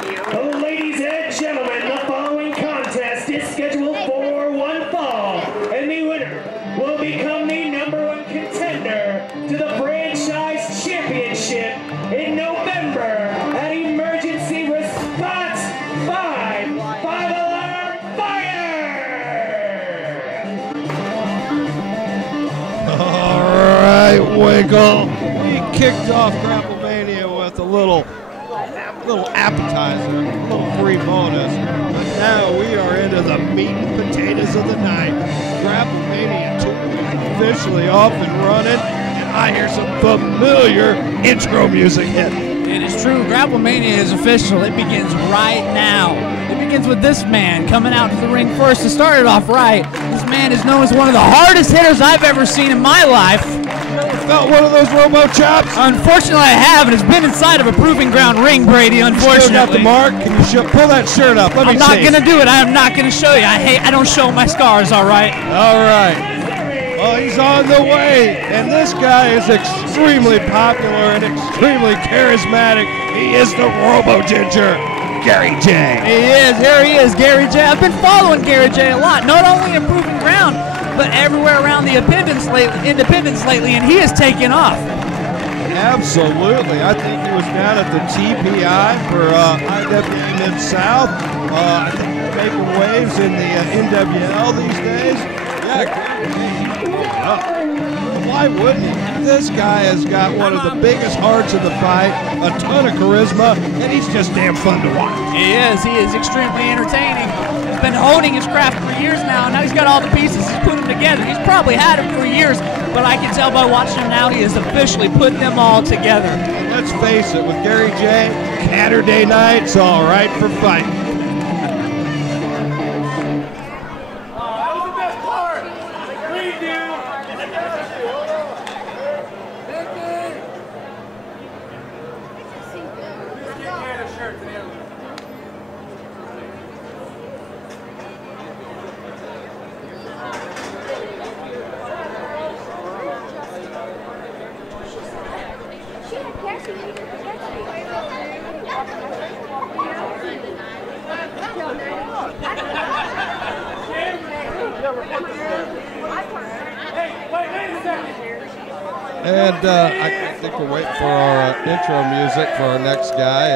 Ladies and gentlemen, the following contest is scheduled for one fall, and the winner will become the #1 contender to the franchise championship in November at Emergency Response 5-alarm fire! All right, Winkle. We kicked off Grapplemania with a little appetizer, a little free bonus. But now we are into the meat and potatoes of the night. Grapplemania 2 is officially off and running, and I hear some familiar intro music hit. It is true. Grapplemania is official. It begins right now. It begins with this man coming out to the ring first to start it off right. This man is known as one of the hardest hitters I've ever seen in my life. Felt one of those robo chops? Unfortunately, I have, and it's been inside of a proving ground ring, Brady. Unfortunately, still got the mark. Can you pull that shirt up? Let me see. I'm not gonna do it. I am not gonna show you. I don't show my scars. All right. All right. Well, he's on the way, and this guy is extremely popular and extremely charismatic. He is the Robo Ginger, Gary J. He is. Here he is, Gary J. I've been following Gary J a lot, not only in proving ground, but everywhere around the independence lately, and he has taken off. Absolutely. I think he was down at the TPI for IWA Mid-South. I think he's making waves in the NWL these days. Yeah, why wouldn't he? This guy has got one of the biggest hearts in the fight, a ton of charisma, and he's just damn fun to watch. He is. He is extremely entertaining. He's been honing his craft for years now. Now he's got all the pieces. He's put them together. He's probably had them for years, but I can tell by watching him now he has officially put them all together. Let's face it, with Gary J, Saturday night's all right for fighting. And I think we're waiting for our intro music for our next guy.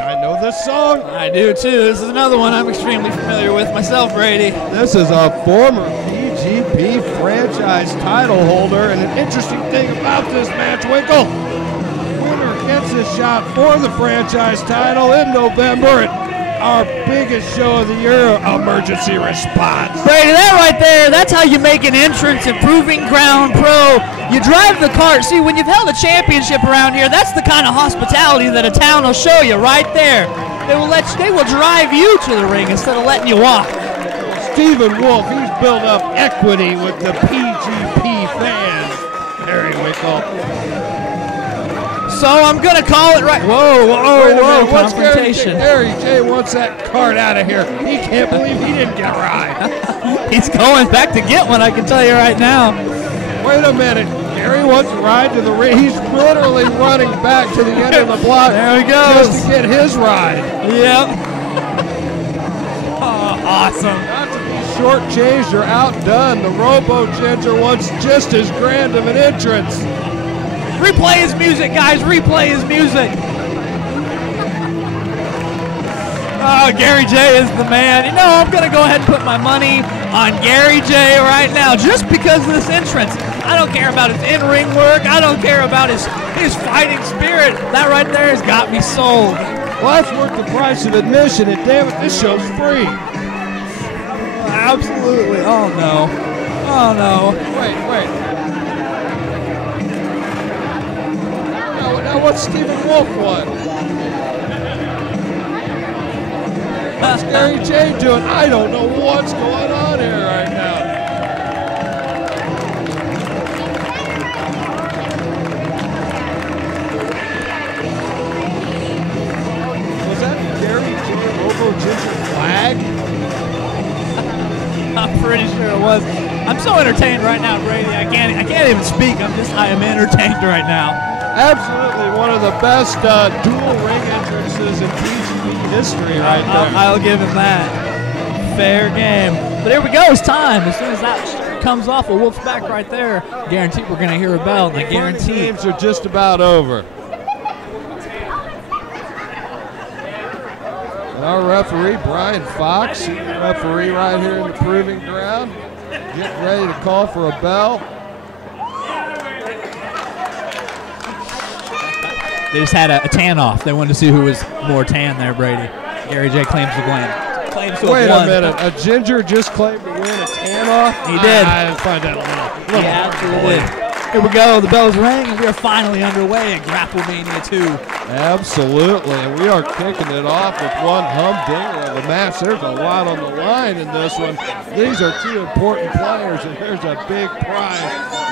I know this song. I do too. This is another one I'm extremely familiar with myself, Brady. This is a former PGP franchise title holder, and an interesting thing about this match, Winkle, the winner gets his shot for the franchise title in November at our biggest show of the year, Emergency Response. Brady, that right there, that's how you make an entrance in Proving Ground Pro. You drive the cart. See, when you've held a championship around here, that's the kind of hospitality that a town will show you right there. They will drive you to the ring instead of letting you walk. Stephen Wolf, he's built up equity with the PGP fans. Harry Winkle. So I'm going to call it right. Whoa, confrontation. Gary J wants that cart out of here. He can't believe he didn't get a ride. He's going back to get one, I can tell you right now. Wait a minute. Gary wants to ride to the ring. He's literally running back to the end of the block. There he goes. Just to get his ride. Yep. Oh, awesome. Not to be shortchanged or outdone, the Robo Ginger wants just as grand of an entrance. Replay his music, guys. Replay his music. Oh, Gary J is the man. You know, I'm going to go ahead and put my money on Gary J right now just because of this entrance. I don't care about his in-ring work. I don't care about his fighting spirit. That right there has got me sold. Well, that's worth the price of admission, and damn it, this show's free. Absolutely. Oh, no. Oh, no. Wait. Now what's Stephen Wolf won? What's Gary J doing? I don't know what's going on here right now. Was that Gary J Robo Ginger flag? I'm pretty sure it was. I'm so entertained right now, Brady. I can't even speak. I am entertained right now. Absolutely one of the best dual ring entrances entrances in PGP history right there. I'll give him that. Fair game. But here we go. It's time. As soon as that comes off, a Wolf's back right there. Guaranteed we're going to hear a bell. And I guarantee games are just about over. And our referee, Brian Fox, senior referee right here in the proving ground, getting ready to call for a bell. They just had a tan off. They wanted to see who was more tan there, Brady. Gary J claims to win. Wait a minute. A ginger just claimed to win a tan off? He did. I didn't find that a little. He absolutely did. Here we go. The bells ring, and we are finally underway at Grapplemania2. Absolutely. And we are kicking it off with one humdinger of the match. There's a lot on the line in this one. These are two important players, and there's a big prize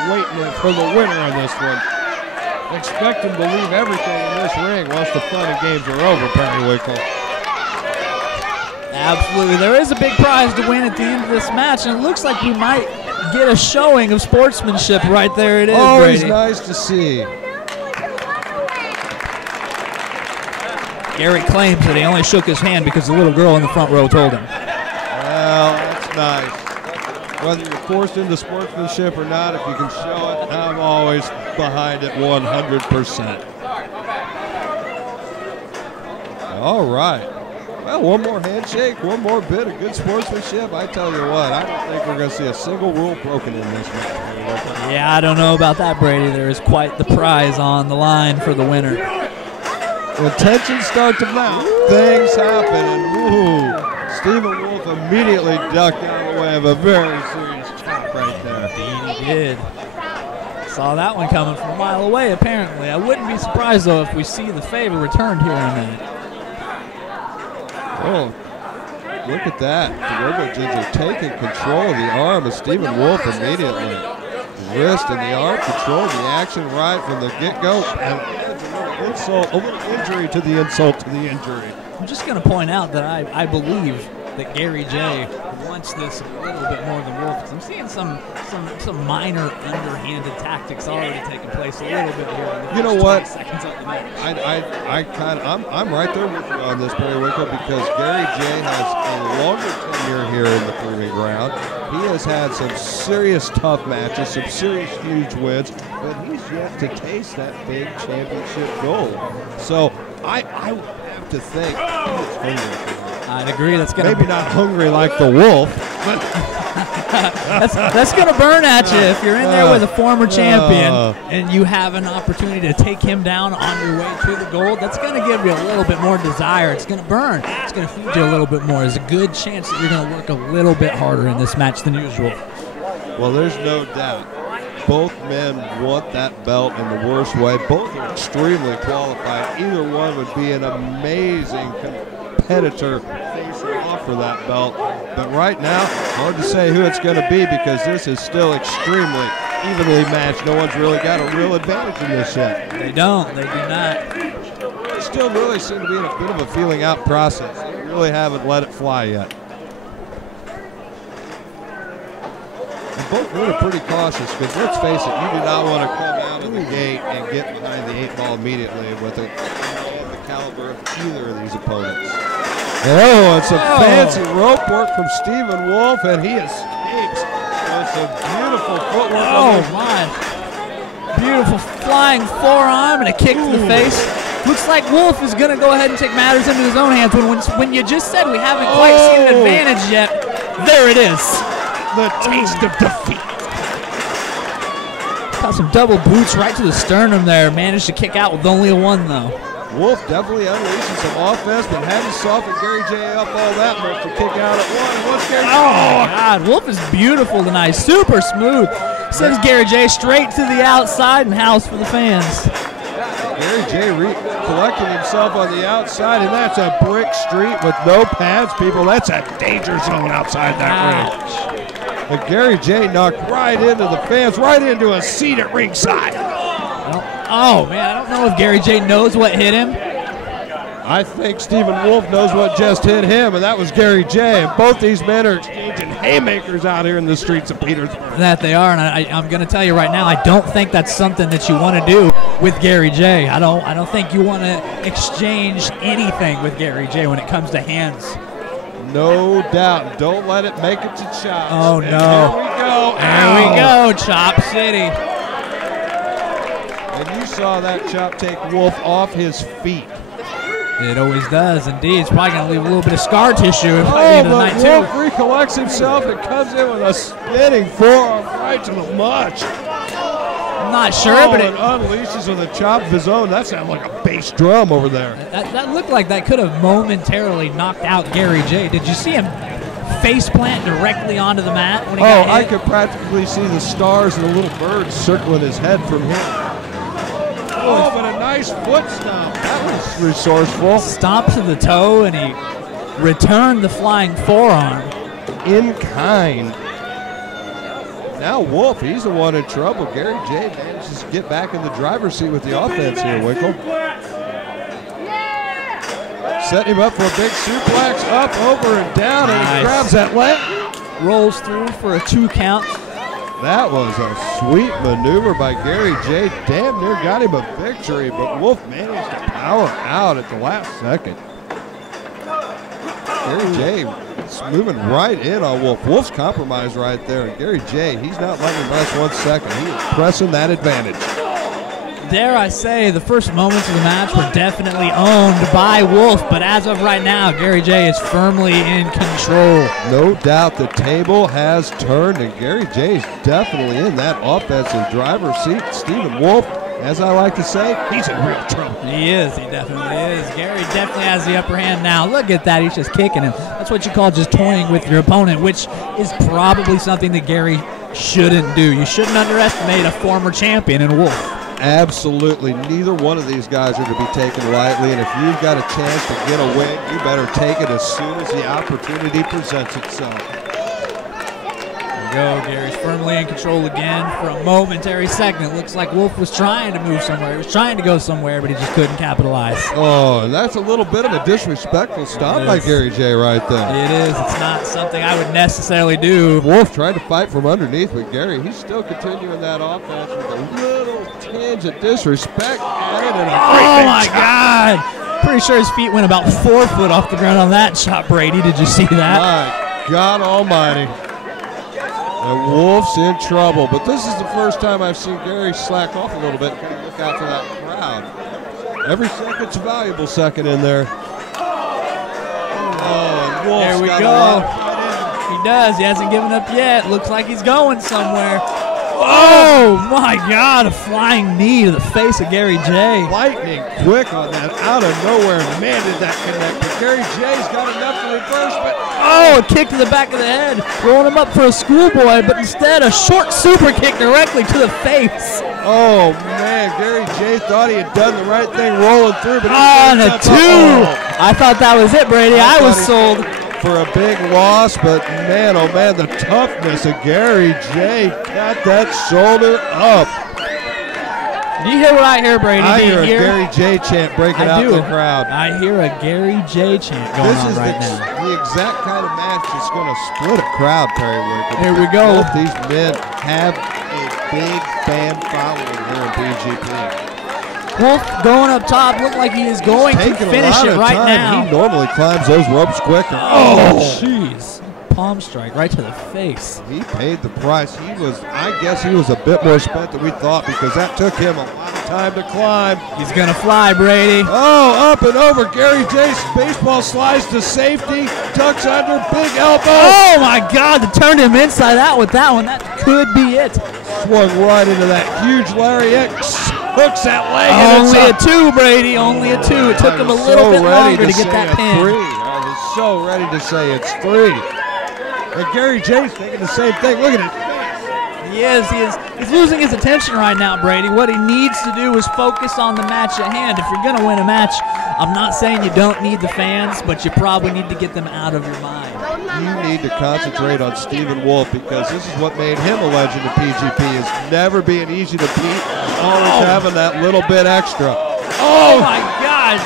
waiting for the winner on this one. Expect them to leave everything in this ring once the fun and games are over, Periwinkle. Absolutely. There is a big prize to win at the end of this match, and it looks like we might get a showing of sportsmanship right there. It is, always Brady. Nice to see. Gary claims that he only shook his hand because the little girl in the front row told him. Well, that's nice. Whether you're forced into sportsmanship or not, if you can show it, I'm always behind it 100%. All right. Well, one more handshake, one more bit of good sportsmanship. I tell you what, I don't think we're going to see a single rule broken in this match. Yeah, I don't know about that, Brady. There is quite the prize on the line for the winner. When tensions start to mount, things happen, and woohoo, Stephen Wolf immediately ducked out of the way of a very serious chop right there. He did. Saw that one coming from a mile away, apparently. I wouldn't be surprised, though, if we see the favor returned here in a minute. Oh, look at that. The Robo Ginger taking control of the arm of Stephen Wolf immediately. The wrist and the arm control the action right from the get-go. And a little injury to the insult to the injury. I'm just going to point out that I believe that Gary J wants this a little bit more than Wolf. I'm seeing some minor underhanded tactics already taking place a little bit here in the you know what? Seconds of the match. I'm right there with you on this, Periwinkle, because Gary J has a longer tenure here in the proving ground. He has had some serious tough matches, some serious huge wins, but he's yet to taste that big championship gold. So I would have to think he's hungry. I'd agree. That's gonna maybe not hungry like the Wolf, but that's gonna burn at you if you're in there with a former champion and you have an opportunity to take him down on your way to the gold. That's gonna give you a little bit more desire. It's gonna burn. It's gonna feed you a little bit more. There's a good chance that you're gonna work a little bit harder in this match than usual. Well, there's no doubt. Both men want that belt in the worst way. Both are extremely qualified. Either one would be an amazing competitor facing off for that belt. But right now, hard to say who it's going to be because this is still extremely evenly matched. No one's really got a real advantage in this yet. They don't. They do not. They still really seem to be in a bit of a feeling out process. They really haven't let it fly yet. And both men are pretty cautious because let's face it, you do not want to come out of the gate and get behind the 8-ball immediately with the caliber of either of these opponents. Oh, it's a fancy rope work from Stephen Wolf, and he escapes with some beautiful footwork. Oh, my. Beautiful flying forearm and a kick to the face. Looks like Wolf is going to go ahead and take matters into his own hands. When you just said we haven't quite seen an advantage yet, there it is. The taste of defeat. Got some double boots right to the sternum there. Managed to kick out with only a one, though. Wolf definitely unleashing some offense, but hadn't softened Gary J up all that much to kick out at one. And what's Gary J? Oh, God. Wolf is beautiful tonight. Super smooth. Sends Gary J straight to the outside and house for the fans. Gary J collecting himself on the outside, and that's a brick street with no pads, people. That's a danger zone outside that ring. And Gary J knocked right into the fans, right into a seat at ringside. Oh, man, I don't know if Gary J knows what hit him. I think Stephen Wolf knows what just hit him, and that was Gary J. And both these men are exchanging haymakers out here in the streets of Petersburg. That they are, and I'm going to tell you right now, I don't think that's something that you want to do with Gary J. I don't think you want to exchange anything with Gary J. when it comes to hands. No doubt. Don't let it make it to chops. Oh, and no. Here we go. There we go, Chop City. And you saw that chop take Wolf off his feet. It always does, indeed. It's probably going to leave a little bit of scar tissue by the end of the night, Wolf too. recollects himself and comes in with a spinning forearm right to the much. I'm not sure, but it unleashes with a chop of his own. That sounded like a bass drum over there. That looked like that could have momentarily knocked out Gary J. Did you see him face plant directly onto the mat when he got hit? I could practically see the stars and the little birds circling his head from here. Oh, but a nice foot stomp. That was resourceful. Stomp to the toe, and he returned the flying forearm. In kind. Now Wolf, he's the one in trouble. Gary J manages to get back in the driver's seat with the offense here, Winkle. Setting him up for a big suplex, up, over, and down, and he grabs that leg. Rolls through for a 2 count. That was a sweet maneuver by Gary J. Damn near got him a victory, but Wolf managed to power out at the last second. Gary J is moving right in on Wolf. Wolf's compromised right there, and Gary J, he's not letting him last 1 second. He is pressing that advantage. Dare I say, the first moments of the match were definitely owned by Wolf, but as of right now, Gary J is firmly in control. No doubt the table has turned, and Gary J is definitely in that offensive driver's seat. Stephen Wolf, as I like to say, he's in real trouble. He is. He definitely is. Gary definitely has the upper hand now. Look at that. He's just kicking him. That's what you call just toying with your opponent, which is probably something that Gary shouldn't do. You shouldn't underestimate a former champion in Wolf. Absolutely. Neither one of these guys are to be taken lightly, and if you've got a chance to get a win, you better take it as soon as the opportunity presents itself. There we go. Gary's firmly in control again for a momentary second. It looks like Wolf was trying to move somewhere. He was trying to go somewhere, but he just couldn't capitalize. Oh, and that's a little bit of a disrespectful stomp by Gary J right there. It is. It's not something I would necessarily do. Wolf tried to fight from underneath, but Gary, he's still continuing that offense with a little tinge of disrespect added and a oh my God! Pretty sure his feet went about 4 foot off the ground on that shot, Brady. Did you see that? My God almighty. And Wolf's in trouble, but this is the first time I've seen Gary slack off a little bit. Kind of look out for that crowd. Every second's a valuable second in there. Oh, and Wolf's there we go. He does. He hasn't given up yet. Looks like he's going somewhere. Oh my God, a flying knee to the face of Gary J. Lightning quick on that, out of nowhere. Man, did that connect. But Gary J's got enough to reverse, but oh, a kick to the back of the head, rolling him up for a schoolboy, but instead a short super kick directly to the face. Oh man, Gary J thought he had done the right thing rolling through, but on a 2. I thought that was it, Brady. I was sold. For a big loss, but man, oh man, the toughness of Gary J got that shoulder up. Do you hear what I hear, Brady? I hear a Gary J chant breaking out the crowd. I hear a Gary J chant going on right now. This is the exact kind of match that's going to split a crowd, Perry Winkle. Here we go. Both these men have a big fan following here in BGP. Wolf going up top, looked like he is going to finish it right now. He normally climbs those ropes quicker. Oh, jeez. Palm strike right to the face. He paid the price. I guess he was a bit more spent than we thought because that took him a lot of time to climb. He's going to fly, Brady. Oh, up and over. Gary J's baseball slides to safety. Ducks under, big elbow. Oh, my God. They turned him inside out with that one. That could be it. Swung right into that huge lariat. Hooks that leg. Only a 2, Brady. Only a 2. It took him a little bit longer to get that pin. 3. I was so ready to say it's 3. And Gary J's thinking the same thing. Look at it. He is. He's losing his attention right now, Brady. What he needs to do is focus on the match at hand. If you're going to win a match, I'm not saying you don't need the fans, but you probably need to get them out of your mind. You need to concentrate on Stephen Wolf because this is what made him a legend of PGP, is never being easy to beat, always having that little bit extra. Oh my God!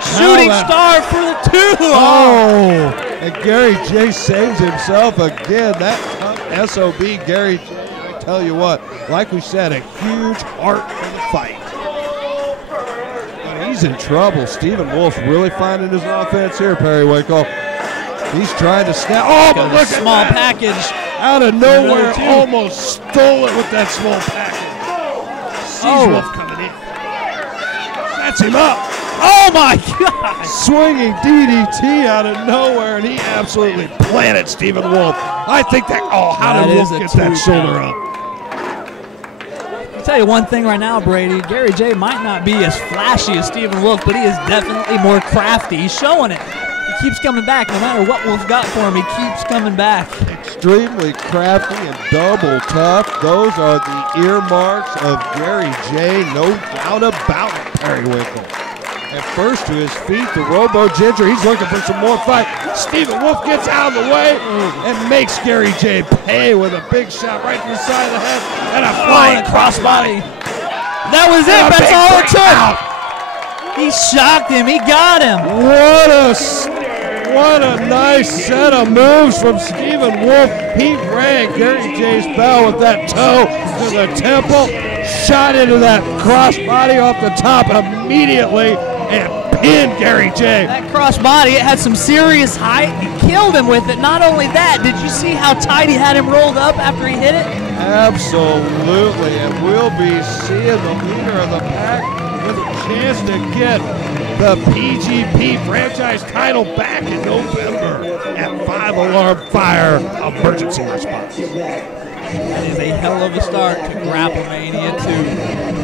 Shooting star for the 2. Oh, and Gary J saves himself again. That tough SOB Gary J, I tell you what, like we said, a huge heart for the fight. But he's in trouble. Stephen Wolf's really finding his offense here, Periwinkle. He's trying to snap. Oh, but look at small that. package. Out of nowhere, almost stole it with that small package. Sees Wolf coming in. Sets him up. Oh my God! Swinging DDT out of nowhere, and he absolutely planted Stephen Wolf. I think that, how did Wolf get that shoulder up? I'll tell you one thing right now, Brady. Gary J might not be as flashy as Stephen Wolf, but he is definitely more crafty. He's showing it. He keeps coming back. No matter what Wolf got for him, he keeps coming back. Extremely crafty and double tough. Those are the earmarks of Gary J. No doubt about it, Periwinkle. At first to his feet, the Robo Ginger. He's looking for some more fight. Stephen Wolf gets out of the way and makes Gary J pay with a big shot right to the side of the head and a flying crossbody. That was it. That's all it took. He shocked him. He got him. What a nice set of moves from Stephen Wolf. He rang Gary J's bell with that toe to the temple, shot into that crossbody off the top immediately, and pinned Gary J. That crossbody, it had some serious height. He killed him with it. Not only that, did you see how tight he had him rolled up after he hit it? Absolutely, and we'll be seeing the leader of the pack with a chance to get the PGP franchise title back in November at 5 Alarm Fire Emergency Response. That is a hell of a start to Grapplemania 2.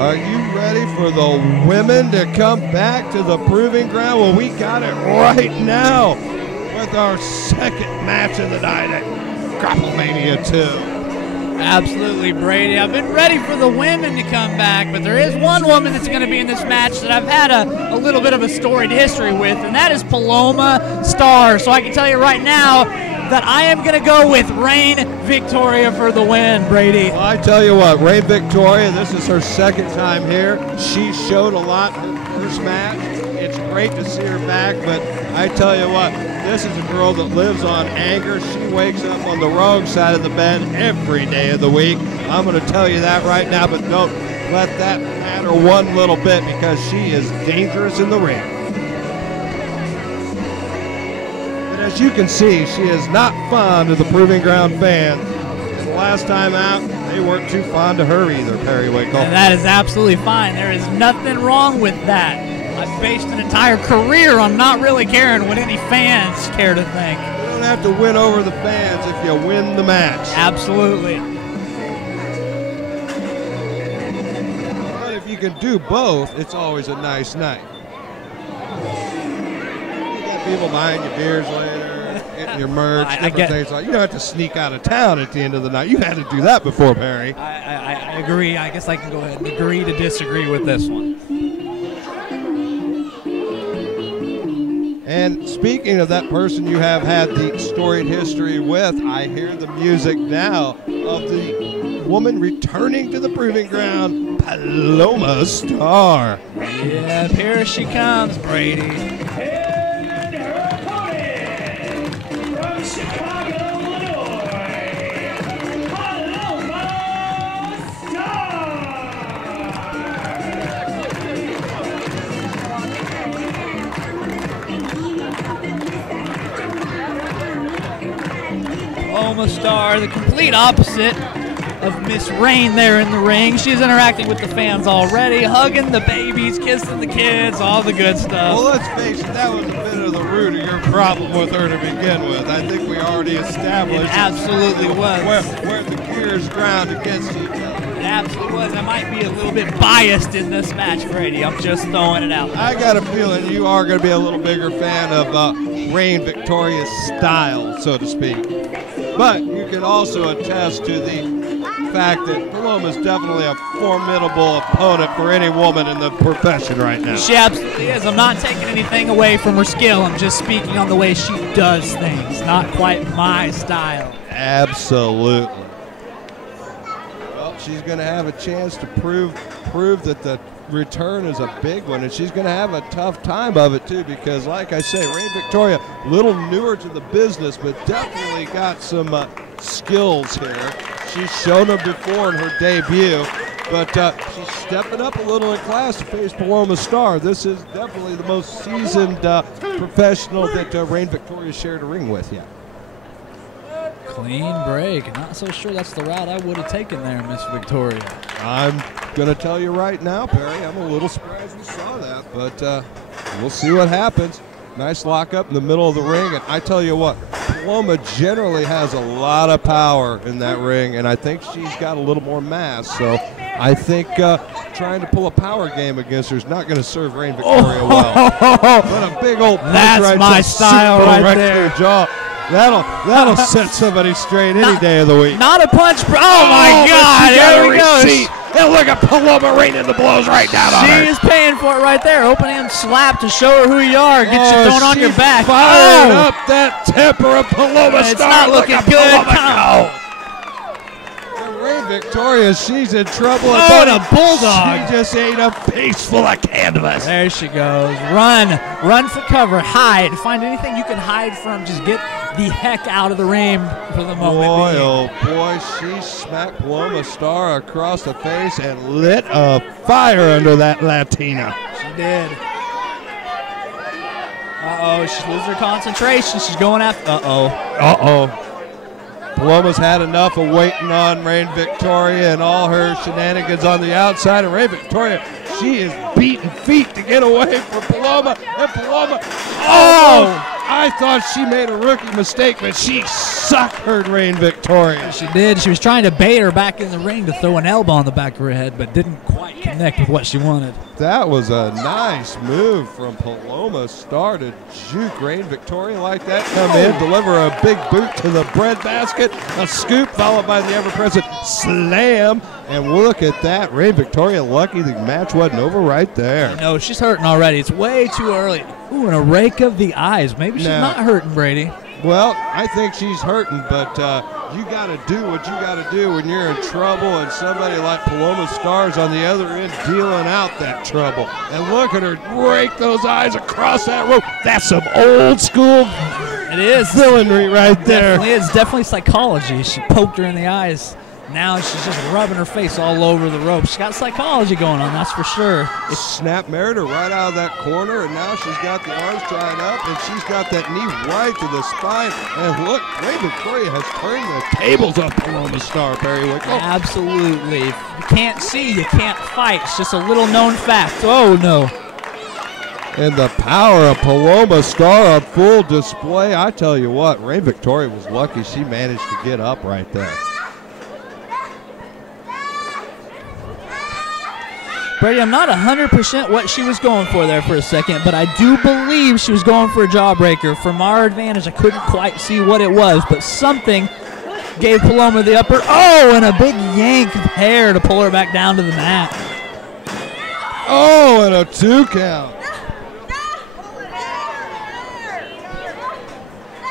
Are you ready for the women to come back to the proving ground? Well, we got it right now with our second match of the night at Grapplemania 2. Absolutely, Brady. I've been ready for the women to come back, but there is one woman that's going to be in this match that I've had a little bit of a storied history with, and that is Paloma Starr. So I can tell you right now that I am going to go with Rahne Victoria for the win, Brady. Well, I tell you what, Rahne Victoria, this is her second time here. She showed a lot in the first match. It's great to see her back, but I tell you what, this is a girl that lives on anger. She wakes up on the wrong side of the bed every day of the week. I'm going to tell you that right now, but don't let that matter one little bit because she is dangerous in the ring. And as you can see, she is not fond of the Proving Ground fans. The last time out, they weren't too fond of her either, Periwinkle. And that is absolutely fine. There is nothing wrong with that. I've based an entire career on not really caring what any fans care to think. You don't have to win over the fans if you win the match. Absolutely. But if you can do both, it's always a nice night. You got people buying your beers later, getting your merch, different things like. You don't have to sneak out of town at the end of the night. You had to do that before, Perry. I agree. I guess I can go ahead and agree to disagree with this one. And speaking of that person you have had the storied history with, I hear the music now of the woman returning to the proving ground, Paloma Starr. Yeah, here she comes, Brady. And her opponent from Chicago, Illinois, Paloma Starr. Paloma Starr, the complete opposite of Miss Rain there in the ring. She's interacting with the fans already, hugging the babies, kissing the kids, all the good stuff. Well, let's face it, that was a bit of the root of your problem with her to begin with. I think we already established It absolutely was. Where the gears ground against each other. It absolutely was. I might be a little bit biased in this match, Brady. I'm just throwing it out. I got a feeling you are going to be a little bigger fan of Reign Victoria's style, so to speak. But you can also attest to the fact that Paloma's definitely a formidable opponent for any woman in the profession right now. She absolutely is. I'm not taking anything away from her skill. I'm just speaking on the way she does things. Not quite my style. Absolutely. Well, she's going to have a chance to prove that the return is a big one, and she's going to have a tough time of it too, because like I say, Reign Victoria, a little newer to the business, but definitely got some skills here. She's shown them before in her debut, but she's stepping up a little in class to face Paloma Starr. This is definitely the most seasoned professional that Reign Victoria shared a ring with yet. Clean break. Not so sure that's the route I would have taken there, Miss Victoria. I'm going to tell you right now, Perry, I'm a little surprised we saw that, but we'll see what happens. Nice lockup in the middle of the ring, and I tell you what, Paloma generally has a lot of power in that ring, and I think she's got a little more mass, so I think trying to pull a power game against her is not going to serve Reign Victoria well. But a big old punch That's right my to style super right to there. her jaw. That'll set somebody straight any day of the week. Not a punch. Oh my God! There we go. And look at Paloma raining the blows right down on her. She is paying for it right there. Open hand slap to show her who you are. Get you thrown on your back. Fired up that temper of Paloma Starr. It's not looking good. Reign Victoria, she's in trouble. Oh, and a bulldog. She just ate a face full of canvas. There she goes. Run for cover. Hide. Find anything you can hide from. Just get the heck out of the ring for the moment. Boy, oh boy, she smacked Paloma Starr across the face and lit a fire under that Latina. She did. Uh-oh, she's losing her concentration. She's going after. Uh-oh. Paloma's had enough of waiting on Reign Victoria and all her shenanigans on the outside. And Reign Victoria, she is beating feet to get away from Paloma. And Paloma, I thought she made a rookie mistake, but she suckered Reign Victoria. She did. She was trying to bait her back in the ring to throw an elbow on the back of her head, but didn't quite connect with what she wanted. That was a nice move from Paloma Starr to juke Reign Victoria like that. Come in, deliver a big boot to the breadbasket, a scoop followed by the ever-present slam. And look at that. Reign Victoria lucky the match wasn't over right there. No, she's hurting already. It's way too early. Ooh, and a rake of the eyes. Maybe she's not hurting, Brady. Well, I think she's hurting, but you got to do what you got to do when you're in trouble, and somebody like Paloma Starr's on the other end dealing out that trouble. And look at her rake those eyes across that rope. That's some old school villainy right there. It's definitely psychology. She poked her in the eyes. Now she's just rubbing her face all over the rope. She's got psychology going on, that's for sure. Snap married her right out of that corner, and now she's got the arms tied up, and she's got that knee right to the spine. And look, Reign Victoria has turned the tables on Paloma Starr, Barry Wickle. Absolutely. If you can't see, you can't fight. It's just a little known fact. Oh, no. And the power of Paloma Starr on full display. I tell you what, Ray Victoria was lucky she managed to get up right there. Brady, I'm not 100% what she was going for there for a second, but I do believe she was going for a jawbreaker. From our advantage, I couldn't quite see what it was, but something gave Paloma the upper. Oh, and a big yank of hair to pull her back down to the mat. Oh, and a 2 count.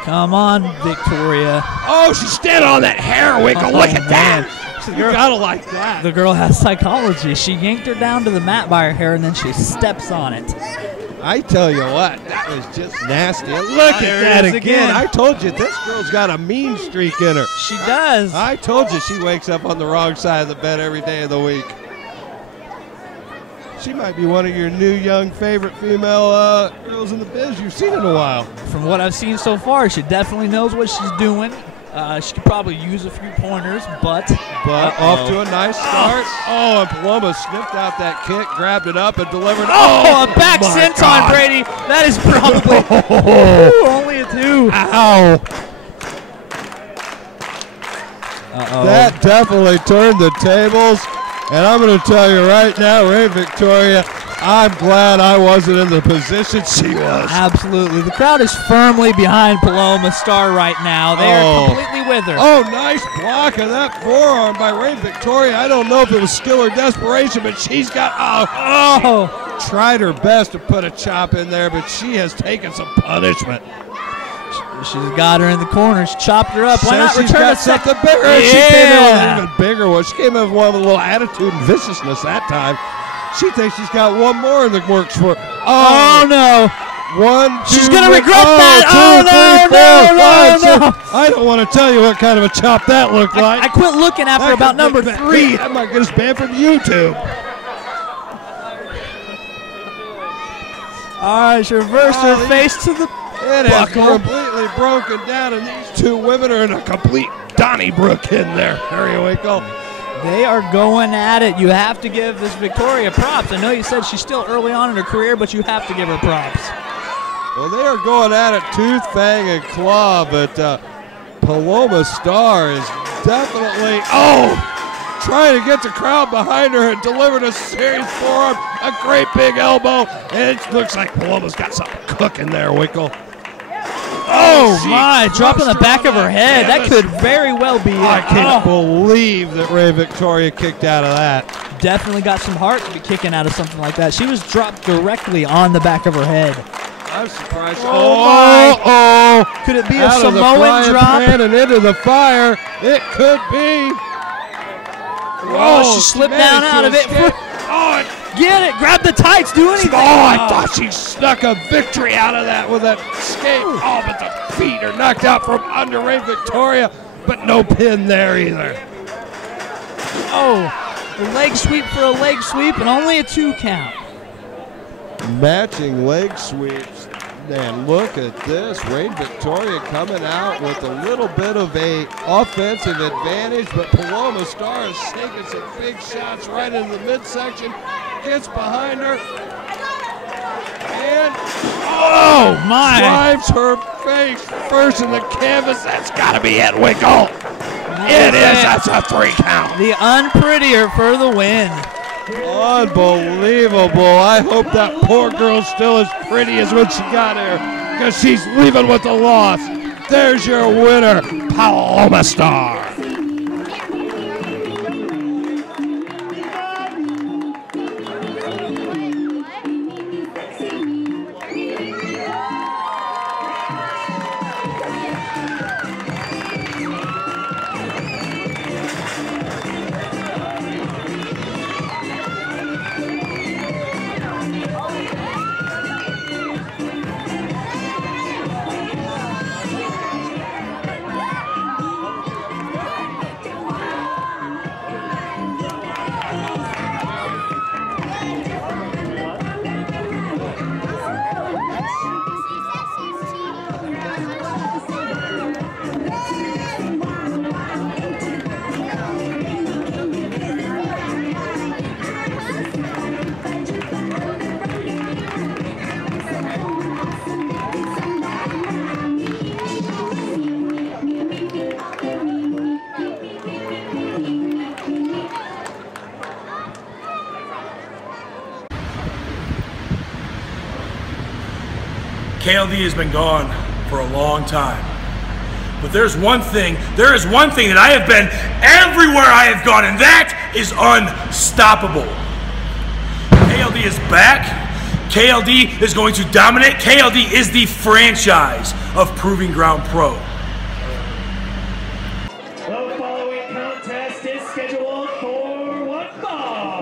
Come on, Victoria. Oh, she's standing on that hair, Winkle. Look at that. You gotta like that. The girl has psychology. She yanked her down to the mat by her hair, and then she steps on it. I tell you what, that was just nasty. Look at that again. I told you, this girl's got a mean streak in her. She does. I told you she wakes up on the wrong side of the bed every day of the week. She might be one of your new young favorite female girls in the biz you've seen in a while. From what I've seen so far, she definitely knows what she's doing. She could probably use a few pointers, but off to a nice start. Oh, and Paloma sniffed out that kick, grabbed it up, and delivered. Oh, a back senton, Brady. That is probably only a 2. Ow. That definitely turned the tables. And I'm going to tell you right now, Ray Victoria, I'm glad I wasn't in the position she was. Absolutely. The crowd is firmly behind Paloma Starr right now. They are completely with her. Oh, nice block of that forearm by Ray Victoria. I don't know if it was skill or desperation, but she's got, tried her best to put a chop in there, but she has taken some punishment. She's got her in the corner. She chopped her up. Why not return something bigger? Yeah. She came in with an even bigger one. She came in with one with a little attitude and viciousness that time. She thinks she's got one more in the works for her. Oh no. 1, 2, she's going to regret that. 2, 3, 4, 5, 6. I don't want to tell you what kind of a chop that looked like. I quit looking after about number 3. That might get us banned from YouTube. All right, she reversed her face to the It is completely broken down, and these two women are in a complete Donnybrook in there. Periwinkle. They are going at it. You have to give this Victoria props. I know you said she's still early on in her career, but you have to give her props. Well, they are going at it tooth, fang, and claw, but Paloma Starr is definitely, trying to get the crowd behind her and delivered a serious forearm, a great big elbow, and it looks like Paloma's got something cooking there, Winkle. Oh my, dropping the back of her head. That could very well be it. I can't believe that Ray Victoria kicked out of that. Definitely got some heart to be kicking out of something like that. She was dropped directly on the back of her head. I'm surprised. Could it be a out Samoan drop? And into the fire. It could be. She slipped down out of it. Get it. Grab the tights. Do anything. I thought she snuck a victory out of that with that escape. But the feet are knocked out from under Ray Victoria, but no pin there either. The leg sweep for a leg sweep and only a 2 count. Matching leg sweeps. And look at this, Ray Victoria coming out with a little bit of a offensive advantage, but Paloma Starr is taking some big shots right in the midsection, gets behind her, and drives her face first in the canvas. That's got to be it, Winkle. It is. That's a 3 count. The unprettier for the win. Unbelievable. I hope that poor girl's still as pretty as when she got here, because she's leaving with a loss. There's your winner, Paloma Starr. KLD has been gone for a long time. But there is one thing that I have been everywhere I have gone, and that is unstoppable. KLD is back. KLD is going to dominate. KLD is the franchise of Proving Ground Pro. The following contest is scheduled for one fall.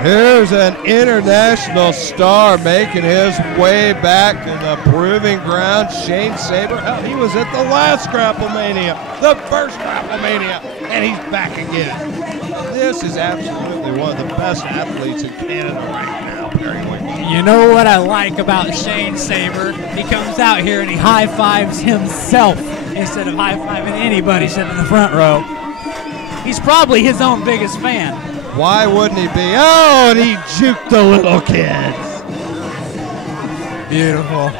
Here's an international star making his way back to the Proving Ground, Shane Sabre. Hell, he was at the last Grapplemania, the first Grapplemania, and he's back again. This is absolutely one of the best athletes in Canada right now, Perry Winkle. You know what I like about Shane Sabre? He comes out here and he high-fives himself instead of high-fiving anybody sitting in the front row. He's probably his own biggest fan. Why wouldn't he be? Oh, and he juked the little kids. Beautiful.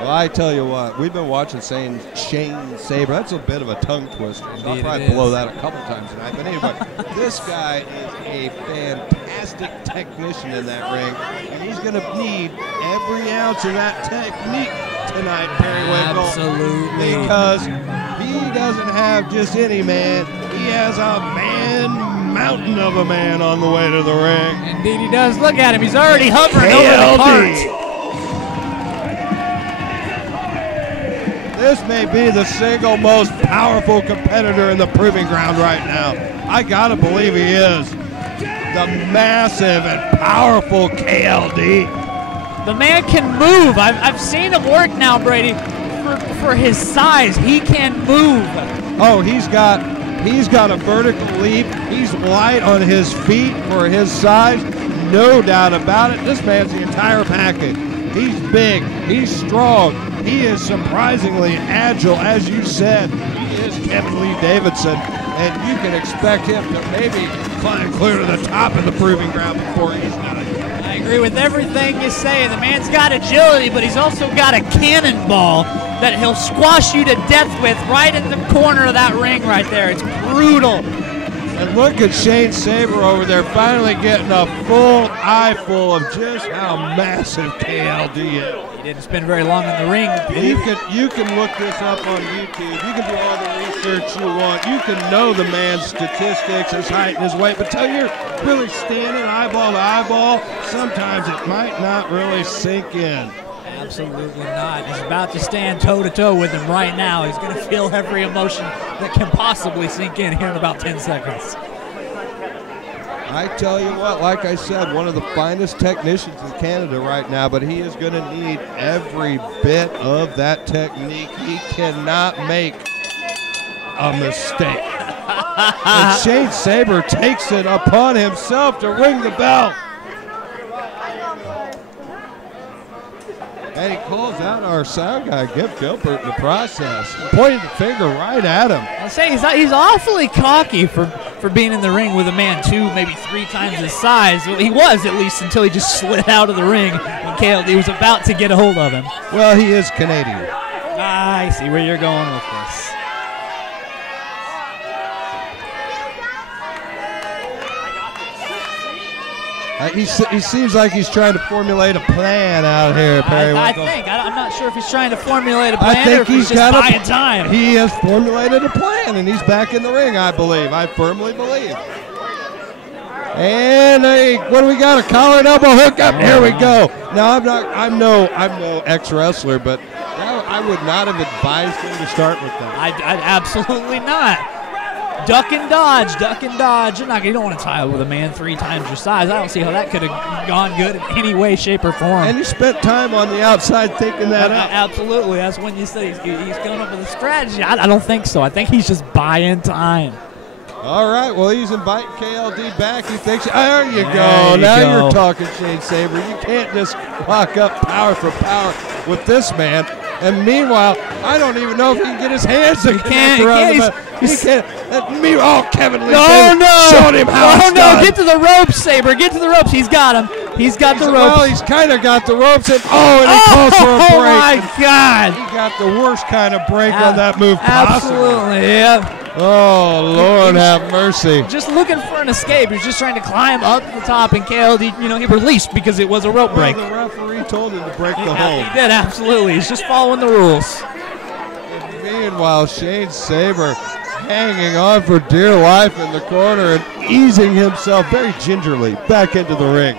Well, I tell you what, we've been watching Shane Sabre. That's a bit of a tongue twister. I'll probably blow that a couple times tonight. But anyway, this guy is a fantastic technician in that ring, and he's going to need every ounce of that technique tonight, Perry Winkle. Absolutely. Because he doesn't have just any man. He has a mountain of a man on the way to the ring. Indeed he does. Look at him. He's already hovering over the cart. This may be the single most powerful competitor in the Proving Ground right now. I gotta believe he is. The massive and powerful KLD. The man can move. I've seen him work now, Brady. For his size, he can move. Oh, he's got a vertical leap. He's light on his feet for his size. No doubt about it. This man's the entire package. He's big. He's strong. He is surprisingly agile, as you said. He is Kevin Lee Davidson, and you can expect him to maybe climb clear to the top of the Proving Ground before he's done. I agree with everything you say. The man's got agility, but he's also got a cannonball that he'll squash you to death with right in the corner of that ring right there. It's brutal. And look at Shane Sabre over there finally getting a full eyeful of just how massive KLD is. He didn't spend very long in the ring. You can look this up on YouTube. You can do all the research you want. You can know the man's statistics, his height and his weight, but till you're really standing eyeball to eyeball, sometimes it might not really sink in. Absolutely not. He's about to stand toe-to-toe with him right now. He's going to feel every emotion that can possibly sink in here in about 10 seconds. I tell you what, like I said, one of the finest technicians in Canada right now, but he is going to need every bit of that technique. He cannot make a mistake. And Shane Sabre takes it upon himself to ring the bell. And he calls out our sound guy, Gib Gilbert, in the process. Pointed the finger right at him. I'll say he's awfully cocky for being in the ring with a man 2, maybe 3 times his size. Well, he was, at least, until he just slid out of the ring when KLD was about to get a hold of him. Well, he is Canadian. I see where you're going with this. He seems like he's trying to formulate a plan out here, Perry. I'm not sure if he's trying to formulate a plan or if he's just buying time. He has formulated a plan, and he's back in the ring, I believe. I firmly believe. And what do we got? A collar and elbow hookup. Here we go. Now I'm no ex-wrestler, but I would not have advised him to start with that. I'd absolutely not. Duck and dodge, duck and dodge. You don't want to tie up with a man 3 times your size. I don't see how that could have gone good in any way, shape, or form. And he spent time on the outside thinking that up. Absolutely. That's when you say he's coming up with a strategy. I don't think so. I think he's just buying time. All right. Well, he's inviting KLD back. He thinks, there you go. Now you're talking, Shane Sabre. You can't just lock up power for power with this man. And meanwhile, I don't even know if he can get his hands to connect around him. He can't. Kevin Lee. No. Showing him how it's done. Get to the ropes, Sabre. Get to the ropes. He's got him. He's got the ropes. Well, he's kind of got the ropes. And he calls for a break. Oh, my God. He got the worst kind of break on that move possible. Absolutely, yeah. Oh, Lord have mercy. Just looking for an escape. He was just trying to climb up to the top, and KLD, he released because it was a rope break. Well, the referee told him to break the hold. He did, absolutely. He's just following the rules. And meanwhile, Shane Sabre hanging on for dear life in the corner and easing himself very gingerly back into the ring.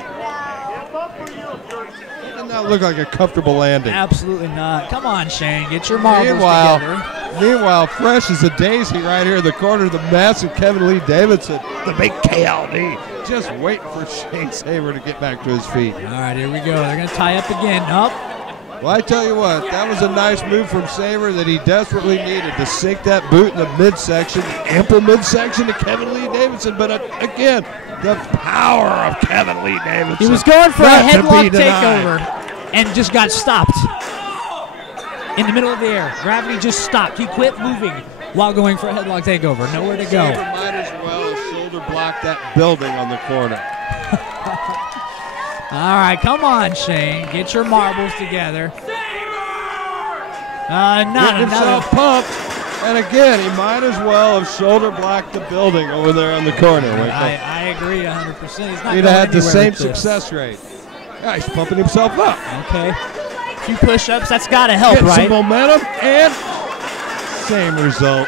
It did not look like a comfortable landing. Absolutely not. Come on, Shane. Get your marbles together. Meanwhile, fresh as a daisy right here in the corner, the massive Kevin Lee Davidson, the big KLD, just waiting for Shane Sabre to get back to his feet. All right, here we go. They're going to tie up again. Up. Well, I tell you what, that was a nice move from Sabre that he desperately needed to sink that boot in the midsection, ample midsection to Kevin Lee Davidson. But again, the power of Kevin Lee Davidson. He was going for a headlock takeover and just got stopped in the middle of the air. Gravity just stopped. He quit moving while going for a headlock takeover. Nowhere to go. Sabre might as well shoulder block that building on the corner. All right, come on, Shane. Get your marbles together. Not himself pumped. And again, he might as well have shoulder blocked the building over there on the corner. I agree 100%. He's not He'd have had the same success rate. Yeah, he's pumping himself up. Okay. A few push-ups. That's got to help, Get right? some momentum and same result.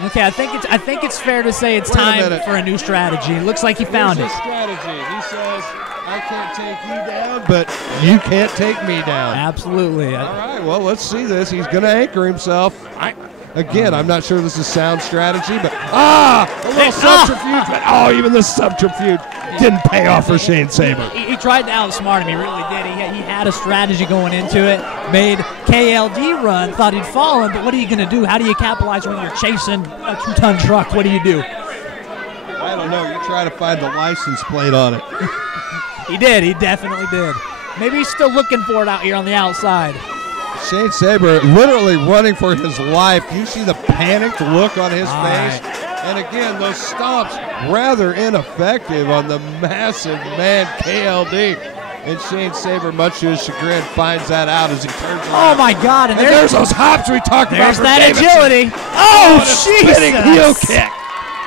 Okay, I think it's fair to say it's time for a new strategy. It looks like he found it. Strategy. He says, I can't take you down, but you can't take me down. Absolutely. All right, well, let's see this. He's going to anchor himself. Again, I'm not sure this is sound strategy, but a little subterfuge. But even the subterfuge didn't pay off for Shane Sabre. He tried to outsmart him. He really did. He had a strategy going into it. Made KLD run. Thought he'd fallen, but what are you going to do? How do you capitalize when you're chasing a 2-ton truck? What do you do? I don't know. You try to find the license plate on it. He did. He definitely did. Maybe he's still looking for it out here on the outside. Shane Sabre literally running for his life. You see the panicked look on his face. And again, those stomps rather ineffective on the massive man KLD. And Shane Sabre, much to his chagrin, finds that out as he turns around. Oh my God! And there's those hops we talked about. There's that Davidson. agility. Oh, Jesus! Spinning heel kick.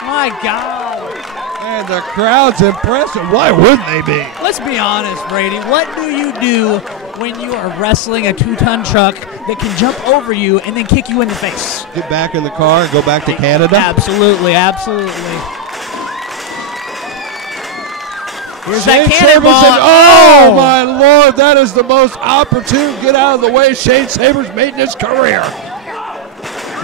My God! And the crowd's impressive. Why wouldn't they be? Let's be honest, Brady. What do you do when you are wrestling a 2-ton truck that can jump over you and then kick you in the face? Get back in the car and go back to Canada? Absolutely, absolutely. Here's Shane that cannonball. Oh, my Lord, that is the most opportune get out of the way Shane Sabre's made in his career.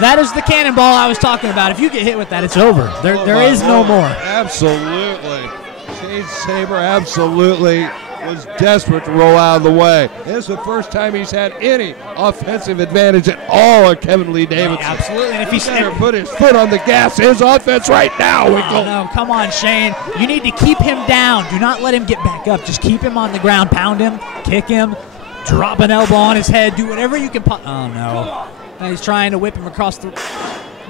That is the cannonball I was talking about. If you get hit with that, it's over. There is no more. Absolutely. Shane Sabre absolutely was desperate to roll out of the way. This is the first time he's had any offensive advantage at all at Kevin Lee Davidson. Yeah, absolutely. And if he's better put his foot on the gas, his offense right now. No, come on, Shane. You need to keep him down. Do not let him get back up. Just keep him on the ground. Pound him, kick him, drop an elbow on his head. Do whatever you can. Oh, no. Now he's trying to whip him across the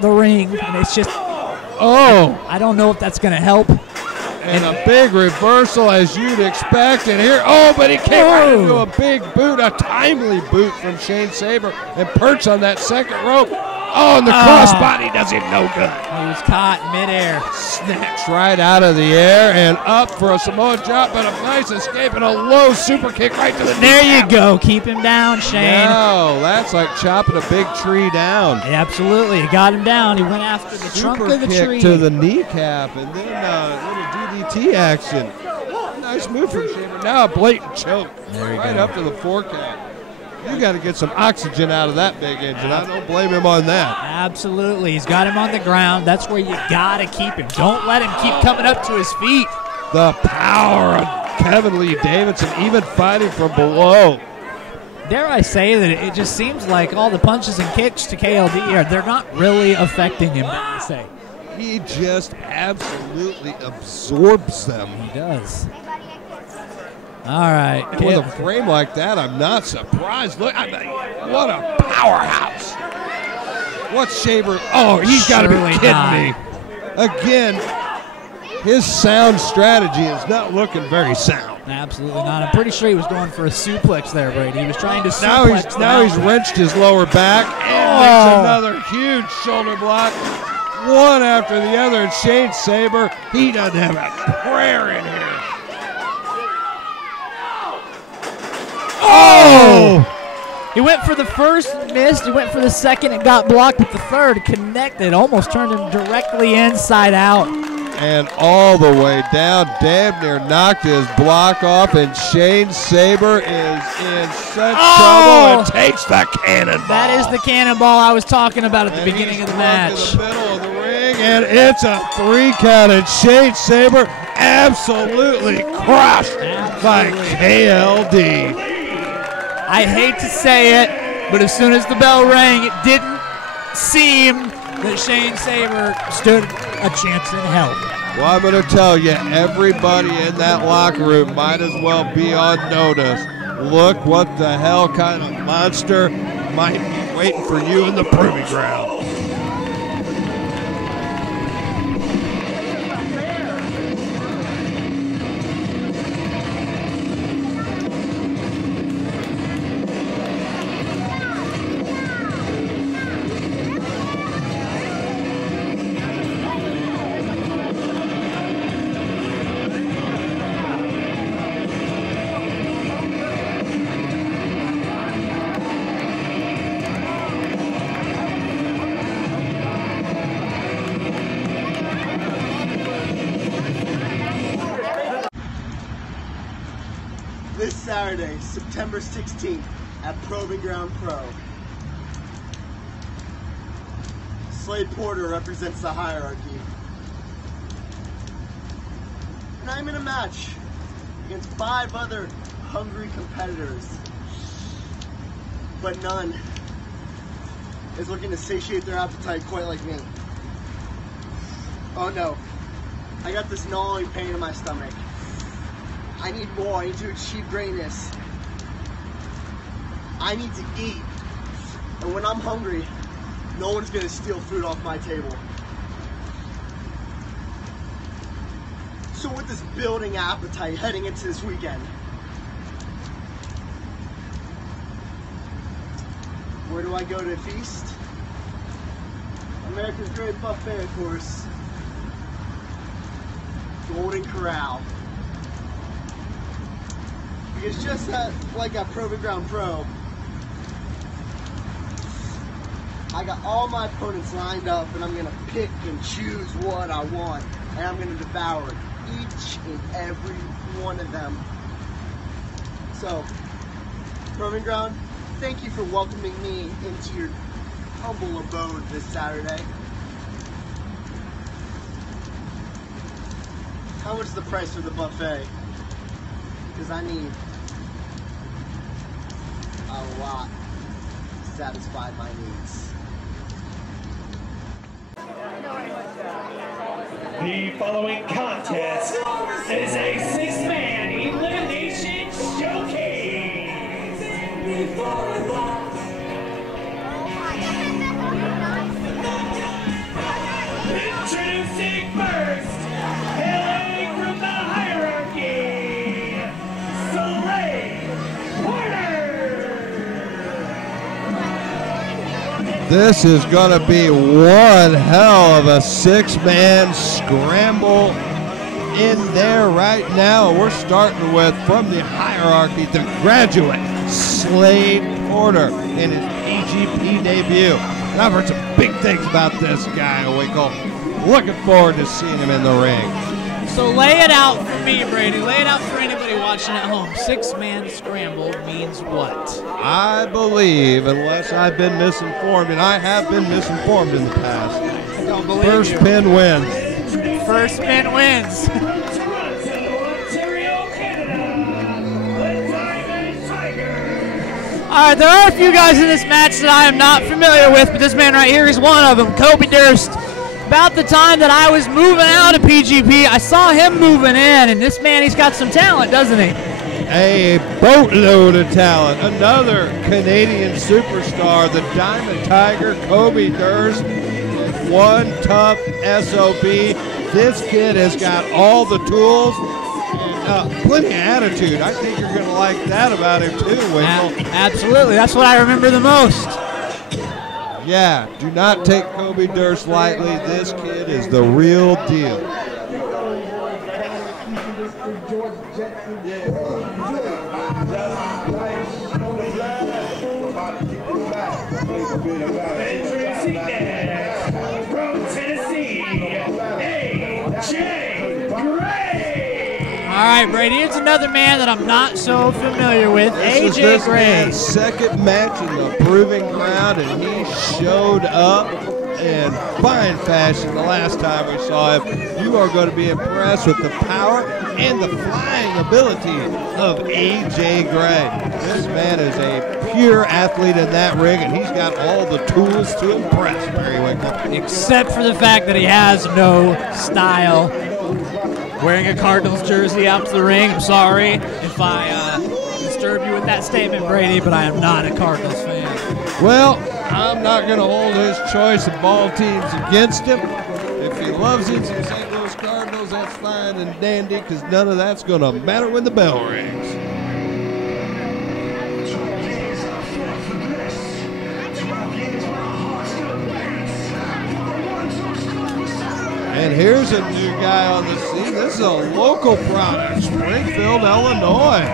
ring, and it's just, I don't know if that's going to help. And a big reversal as you'd expect. And here, but he came right into a big boot, a timely boot from Shane Sabre, and perched on that second rope. And the crossbody does him no good. He was caught midair. Snatched right out of the air and up for a Samoa drop, but a nice escape and a low super kick right to the knee. There you go. Keep him down, Shane. No, that's like chopping a big tree down. Yeah, absolutely. He got him down. He went after the trunk of the tree. Super kick to the kneecap, and then little DDT action. Nice move from Sabre. Now a blatant choke. Right up to the forecap. You got to get some oxygen out of that big engine. I don't blame him on that. Absolutely. He's got him on the ground. That's where you got to keep him. Don't let him keep coming up to his feet. The power of Kevin Lee Davidson, even fighting from below. Dare I say that it just seems like all the punches and kicks to KLD, they're not really affecting him, dare I say. He just absolutely absorbs them. He does. All right. With a frame like that, I'm not surprised. Look, what a powerhouse. What's Sabre? He's got to be kidding me. Again, his sound strategy is not looking very sound. Absolutely not. I'm pretty sure he was going for a suplex there, Brady. He was trying to suplex. Now he's wrenched his lower back and makes another huge shoulder block. One after the other, and Shane Sabre, he doesn't have a prayer in here. Oh! He went for the first, missed. He went for the second and got blocked with the third. Connected, almost turned him directly inside out. And all the way down, damn near knocked his block off, and Shane Sabre is in such trouble and takes the cannonball. That is the cannonball I was talking about at the beginning of the match. In the middle of the ring, and it's a 3 count, and Shane Sabre absolutely crushed by KLD. I hate to say it, but as soon as the bell rang, it didn't seem that Shane Sabre stood a chance in hell. Well, I'm going to tell you, everybody in that locker room might as well be on notice. Look what the hell kind of monster might be waiting for you in the proving ground. This Saturday, September 16th, at Proving Ground Pro. Slade Porter represents the hierarchy. And I'm in a match against 5 other hungry competitors. But none is looking to satiate their appetite quite like me. Oh no, I got this gnawing pain in my stomach. I need more. I need to achieve greatness. I need to eat. And when I'm hungry, no one's going to steal food off my table. So with this building appetite heading into this weekend, where do I go to feast? America's Great Buffet, of course. Golden Corral. Because just like at Proving Ground Pro, I got all my opponents lined up, and I'm going to pick and choose what I want, and I'm going to devour each and every one of them. So, Proving Ground, thank you for welcoming me into your humble abode this Saturday. How much is the price for the buffet? Because I need a lot to satisfy my needs. The following contest is a 6-man elimination showcase. Introducing first, hailing from the hierarchy, This is going to be one hell of a 6-man scramble in there right now. We're starting with, from the hierarchy, the graduate, Slade Porter, in his PGP debut. And I've heard some big things about this guy, Winkle. Looking forward to seeing him in the ring. So lay it out for me, Brady. Lay it out for anybody watching at home. 6-man scramble means what? I believe, unless I've been misinformed, and I have been misinformed in the past, I don't believe first you. pin wins. First pin wins. All right, there are a few guys in this match that I am not familiar with, but this man right here is one of them, Kobe Durst. About the time that I was moving out of PGP, I saw him moving in, and this man, he's got some talent, doesn't he? A boatload of talent. Another Canadian superstar, the Diamond Tiger, Kobe Durst. One tough SOB. This kid has got all the tools and plenty of attitude. I think you're going to like that about him too, Winkle. Absolutely. That's what I remember the most. Yeah, do not take Kobe Durst lightly. This kid is the real deal. All right, Brady, here's another man that I'm not so familiar with, This AJ is Gray. man's second match in the Proving Ground, and he showed up in fine fashion the last time we saw him. You are going to be impressed with the power and the flying ability of AJ Gray. This man is a pure athlete in that ring, and he's got all the tools to impress, Barry Winkle. Except for the fact that he has no style. Wearing a Cardinals jersey out to the ring. I'm sorry if I disturb you with that statement, Brady, but I am not a Cardinals fan. Well, I'm not going to hold his choice of ball teams against him. If he loves his St. Louis Cardinals, that's fine and dandy, because none of that's going to matter when the bell rings. And here's a new guy on the scene. This is a local product, Springfield, Illinois.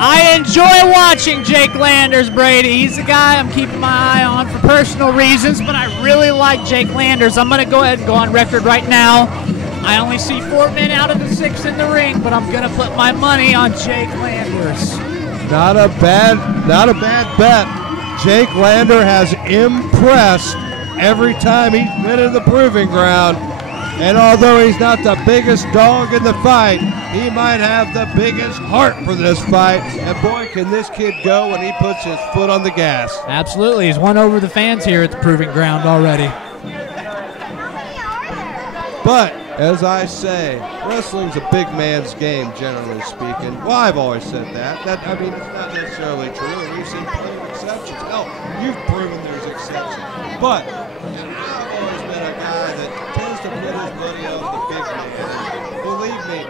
I enjoy watching Jake Landers, Brady. He's the guy I'm keeping my eye on for personal reasons, but I really like Jake Landers. I'm going to go ahead and go on record right now. I only see 4 men out of the 6 in the ring, but I'm going to put my money on Jake Landers. Not a bad bet. Jake Lander has impressed every time he's been in the Proving Ground. And although he's not the biggest dog in the fight, he might have the biggest heart for this fight. And boy, can this kid go when he puts his foot on the gas. Absolutely. He's won over the fans here at the Proving Ground already. But, as I say, wrestling's a big man's game, generally speaking. Well, I've always said that. I mean, it's not necessarily true, and we've seen plenty of exceptions. Hell, you've proven there's exceptions. But I've always been a guy that tends to put his money on the big man. Believe me,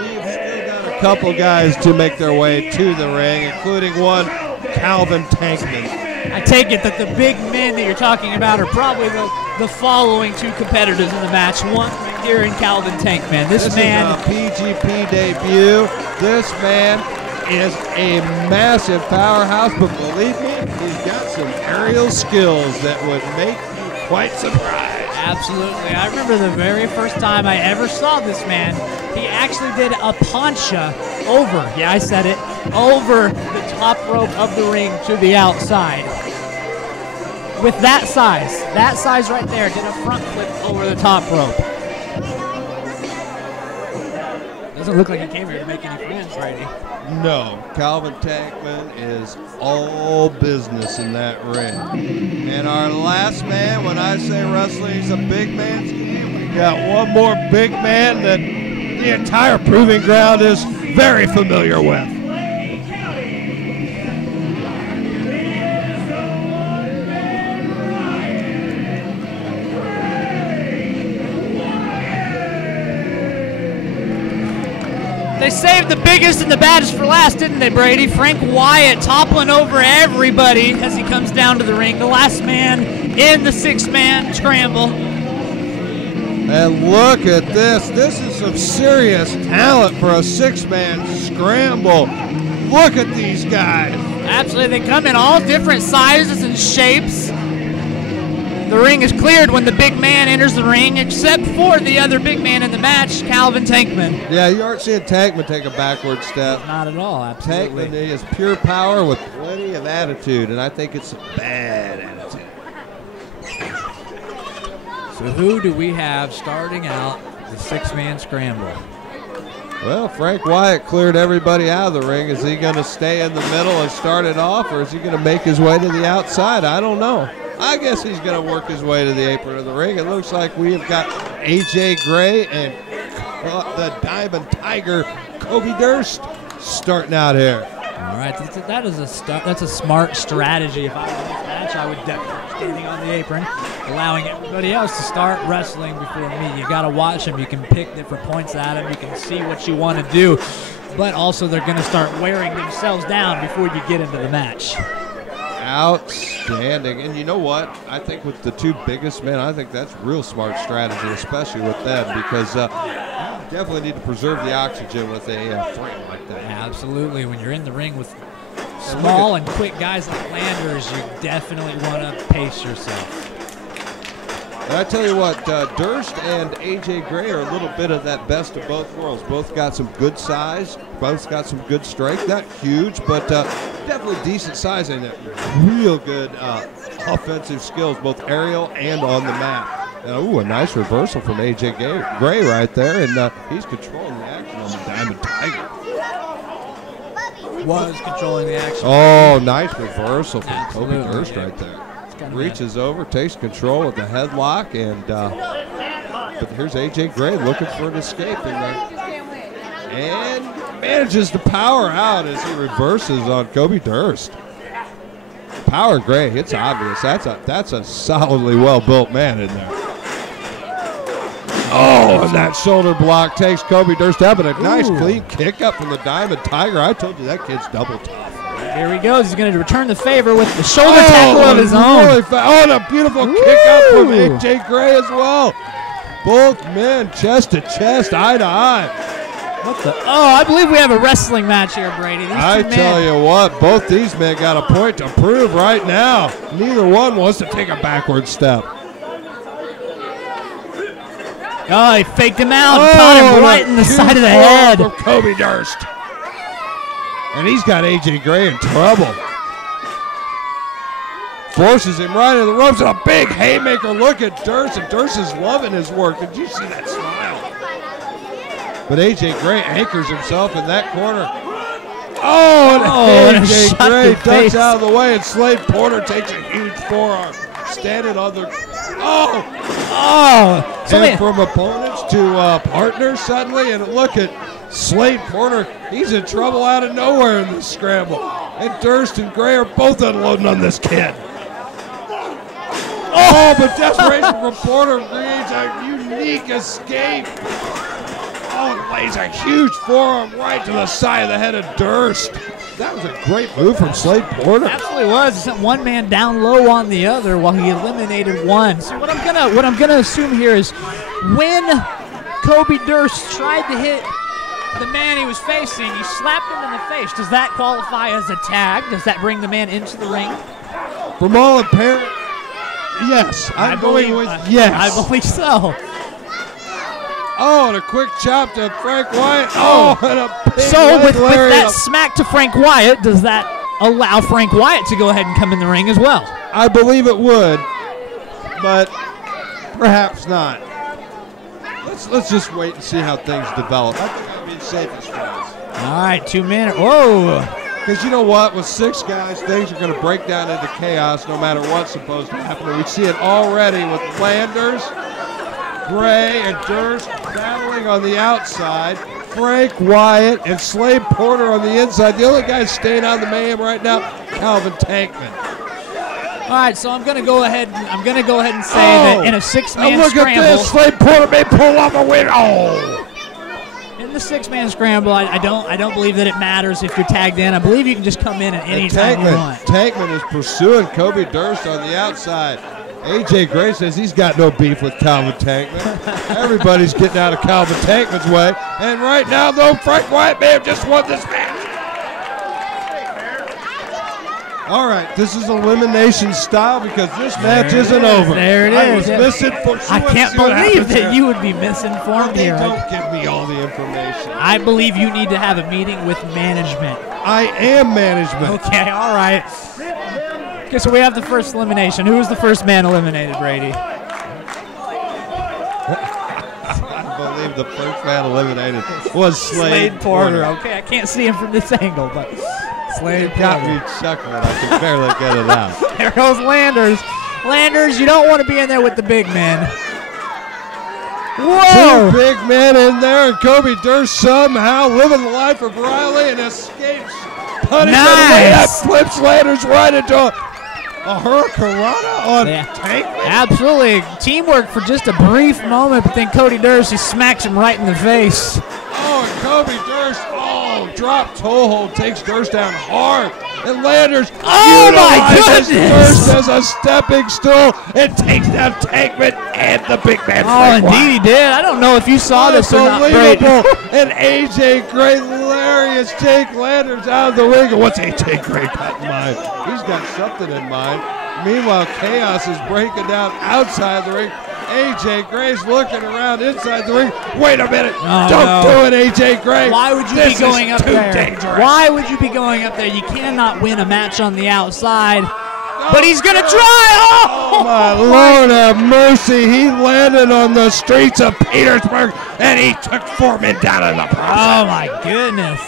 we've still got a couple guys to make their way to the ring, including one, Calvin Tankman. I take it that the big men that you're talking about are probably the following 2 competitors in the match. One right here in Calvin Tankman. This man is a PGP debut. This man is a massive powerhouse, but believe me, he's got some aerial skills that would make you quite surprised. Absolutely. I remember the very first time I ever saw this man, he actually did a plancha over, yeah, I said it, over the top rope of the ring to the outside. With that size right there, did a front flip over the top rope. Doesn't look like he came here to make any friends, Brady. No, Calvin Tankman is all business in that ring. And our last man, when I say wrestling is a big man's game, we got one more big man that the entire Proving Ground is very familiar with. They saved the biggest and the baddest for last, didn't they, Brady? Frank Wyatt toppling over everybody as he comes down to the ring. The last man in the 6-man scramble. And look at this. This is some serious talent for a 6-man scramble. Look at these guys. Absolutely. They come in all different sizes and shapes. The ring is cleared when the big man enters the ring, except for the other big man in the match, Calvin Tankman. Yeah, you aren't seeing Tankman take a backward step. Not at all, absolutely. Tankman is pure power with plenty of attitude, and I think it's a bad attitude. So who do we have starting out the 6-man scramble? Well, Frank Wyatt cleared everybody out of the ring. Is he going to stay in the middle and start it off, or is he going to make his way to the outside? I don't know. I guess he's going to work his way to the apron of the ring. It looks like we have got AJ Gray and the Diamond Tiger, Kobe Durst, starting out here. All right, that's a smart strategy. If I were in this match, I would definitely be standing on the apron, allowing everybody else to start wrestling before me. You got to watch them. You can pick different points at them. You can see what you want to do, but also they're going to start wearing themselves down before you get into the match. Outstanding. And you know what? I think with the two biggest men, I think that's real smart strategy, especially with them, because you definitely need to preserve the oxygen with a frame like that. Absolutely. When you're in the ring with small and quick guys like Landers, you definitely want to pace yourself. And I tell you what, Durst and AJ Gray are a little bit of that best of both worlds. Both got some good size, both got some good strength. Not huge, but definitely decent size and real good offensive skills, both aerial and on the mat. Ooh, a nice reversal from AJ Gray right there, and he's controlling the action on the Diamond Tiger. Was controlling the action. Oh, nice reversal from Absolutely. Kobe Durst right there. Reaches over, takes control with the headlock, and but here's AJ Gray looking for an escape, and manages to power out as he reverses on Kobe Durst. Power Gray, it's obvious. That's a solidly well-built man in there. Oh, and that shoulder block takes Kobe Durst out, but a nice clean kick up from the Diamond Tiger. I told you that kid's double tough. Here he goes. He's going to return the favor with the shoulder tackle of his own. Really and a beautiful kick up from AJ Gray as well. Both men chest to chest, eye to eye. What the? Oh, I believe we have a wrestling match here, Brady. I tell you what, both these men got a point to prove right now. Neither one wants to take a backward step. Oh, he faked him out and caught him right in the side of the head. For Kobe Durst. And he's got AJ Gray in trouble. Forces him right in the ropes, and a big haymaker. Look at Durst, and Durst is loving his work. Did you see that smile? But AJ Gray anchors himself in that corner. Oh, and AJ Gray ducks out of the way, and Slade Porter takes a huge forearm. Standing on the... And from opponents to partners suddenly, and look at Slade Porter. He's in trouble out of nowhere in this scramble. And Durst and Gray are both unloading on this kid. Oh, but desperation from Porter creates a unique escape. Oh, and lays a huge forearm right to the side of the head of Durst. That was a great move from Slade Porter. Absolutely was. He sent one man down low on the other while he eliminated one. So what I'm gonna assume here is when Kobe Durst tried to hit the man he was facing, he slapped him in the face. Does that qualify as a tag? Does that bring the man into the ring? From all apparent, yes. I believe yes. I believe so. Oh, and a quick chop to Frank Wyatt. Oh, and a big so with that smack to Frank Wyatt, does that allow Frank Wyatt to go ahead and come in the ring as well? I believe it would, but perhaps not. Let's just wait and see how things develop. I think that'd be the safest for us. All right, 2 minutes. Whoa. Because you know what? With 6 guys, things are going to break down into chaos no matter what's supposed to happen. And we see it already with Landers, Gray, and Durst battling on the outside. Frank Wyatt and Slade Porter on the inside. The only guy staying on the mayhem right now, Calvin Tankman. All right, so I'm going to go ahead and say that in a 6-man look scramble. Look at this. Slade Porter may pull off a win. Oh. In the 6-man scramble, I don't believe that it matters if you're tagged in. I believe you can just come in at any time you want. Tankman is pursuing Kobe Durst on the outside. AJ Gray says he's got no beef with Calvin Tankman. Everybody's getting out of Calvin Tankman's way. And right now, though, Frank Wyatt may have just won this match. All right, this is elimination style because this match isn't over. There it is. I was misinformed. I can't believe that you would be misinformed here. Don't give me all the information. I believe you need to have a meeting with management. I am management. Okay, all right. Okay, so we have the first elimination. Who was the first man eliminated, Brady? I believe the first man eliminated was Slade Porter. Okay, I can't see him from this angle, but Slade Porter. Got me chuckling. I can barely get it out. There goes Landers. Landers, you don't want to be in there with the big men. Whoa! Two big men in there, and Kobe Durst somehow living the life of Riley and escapes punishment. That flips Landers right into a hurricanrana on Tankman. Absolutely. Teamwork for just a brief moment, but then Cody Durst, he smacks him right in the face. Oh, and Kobe Durst, drop toe hold, takes Durst down hard. And Landers utilizes Durst as a stepping stool and takes down Tankman and the big man. Oh, indeed he did. I don't know if you saw this or not. Unbelievable. And AJ Gray, hilarious, Jake Landers out of the ring. And what's AJ Gray got in mind? He's got something in mind. Meanwhile, Chaos is breaking down outside the ring. AJ Gray's looking around inside the ring. Wait a minute. Don't do it, AJ Gray. Why would you be going up there? Dangerous. Why would you be going up there? You cannot win a match on the outside. But he's going to try. Oh, my Lord have mercy. He landed on the streets of Petersburg, and he took 4 men down in the process. Oh, my goodness.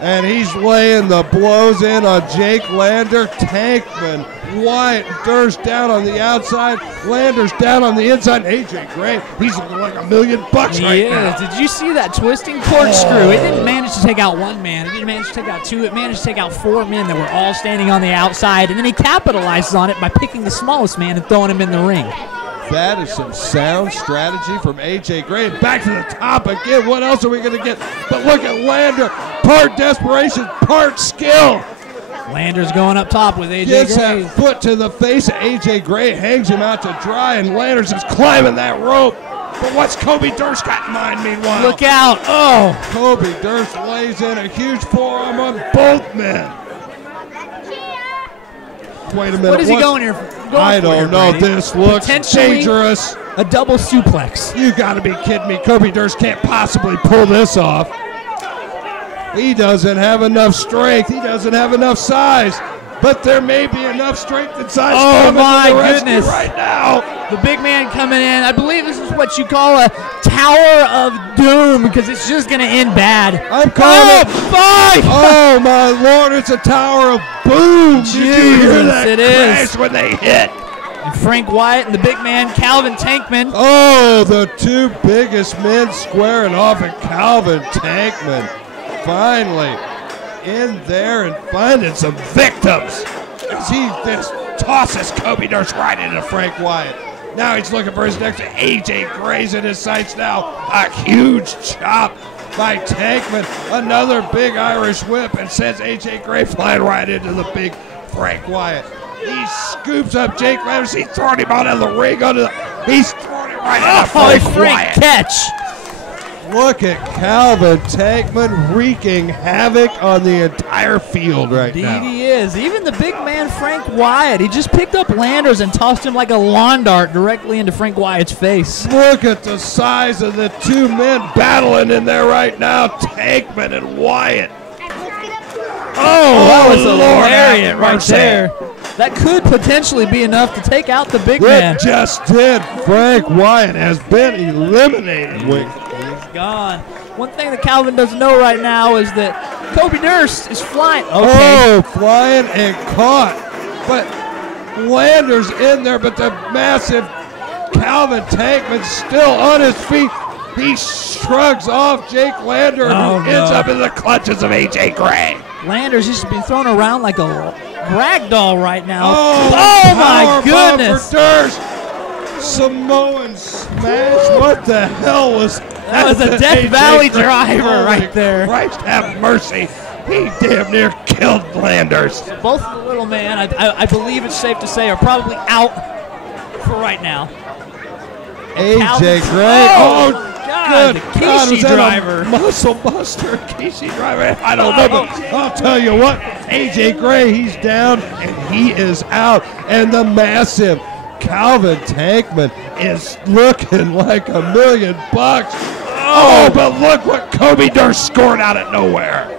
And he's laying the blows in on Jake Lander, Tankman, Wyatt, Durst down on the outside, Landers down on the inside. AJ Gray, he's looking like $1 million right now. Did you see that twisting corkscrew? It didn't manage to take out 1 man. It didn't manage to take out 2. It managed to take out 4 men that were all standing on the outside, and then he capitalizes on it by picking the smallest man and throwing him in the ring. That is some sound strategy from AJ Gray. Back to the top again. What else are we going to get? But look at Lander. Part desperation, part skill. Landers going up top with AJ Gray. Gets that foot to the face of AJ Gray, hangs him out to dry, and Landers is climbing that rope. But what's Kobe Durst got in mind meanwhile? Look out. Oh. Kobe Durst lays in a huge forearm on both men. Wait a minute. What is he going here for? I don't know. This looks dangerous. A double suplex. You got to be kidding me. Kobe Durst can't possibly pull this off. He doesn't have enough strength. He doesn't have enough size. But there may be enough strength and size coming to the rescue right now. The big man coming in. I believe this is what you call a Tower of Doom because it's just going to end bad. I'm calling it 5. Oh, my Lord. It's a Tower of Boom. Jeez, Did you hear that it crash is. when they hit? And Frank Wyatt and the big man, Calvin Tankman. Oh, the 2 biggest men squaring off, and Calvin Tankman finally in there and finding some victims as he just tosses Kobe Durst right into Frank Wyatt. Now he's looking for his next. AJ Gray's in his sights now. A huge chop by Tankman. Another big Irish whip, and sends AJ Gray flying right into the big Frank Wyatt. He scoops up Jake Landers. He's throwing him out of the ring. He's throwing him right into Frank Wyatt. Catch. Look at Calvin Tankman wreaking havoc on the entire field right now. Indeed he is. Even the big man, Frank Wyatt, he just picked up Landers and tossed him like a lawn dart directly into Frank Wyatt's face. Look at the size of the 2 men battling in there right now, Tankman and Wyatt. Oh, that was a lariat right there. That could potentially be enough to take out the big man. It just did. Frank Wyatt has been eliminated. He's gone. One thing that Calvin doesn't know right now is that Kobe Durst is flying. Okay. Oh, flying and caught. But Landers in there, but the massive Calvin Tankman still on his feet. He shrugs off Jake Lander, who ends up in the clutches of AJ Gray. Landers just been thrown around like a rag doll right now. Oh my goodness. For Durst. Samoan smash. What the hell was that? That was a Death Valley driver right there. Christ have mercy. He damn near killed Landers. Both of the little man, I believe it's safe to say, are probably out for right now. AJ Gray. Oh, God, good the Kishi driver. Muscle Buster, Kishi driver. I don't know, but I'll tell you what. AJ Gray, he's down and he is out. And the massive Calvin Tankman is looking like $1 million. Oh, but look what Kobe Durst scored out of nowhere.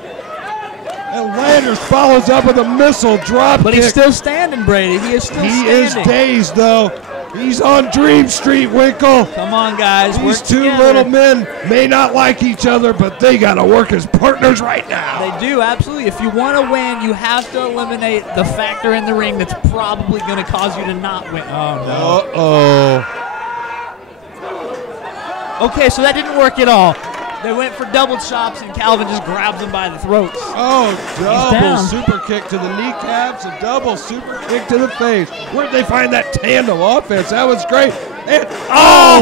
And Landers follows up with a missile drop But kick. he's still standing, Brady. He is still standing. He is dazed, though. He's on Dream Street, Winkle. Come on, guys. These 2 little men may not like each other, but they got to work as partners right now. They do, absolutely. If you want to win, you have to eliminate the factor in the ring that's probably going to cause you to not win. Oh, no. Uh-oh. Okay, so that didn't work at all. They went for double chops, and Calvin just grabs him by the throats. Oh, double down. super kick to the kneecaps, a double super kick to the face. Where'd they find that tandem offense? That was great. And,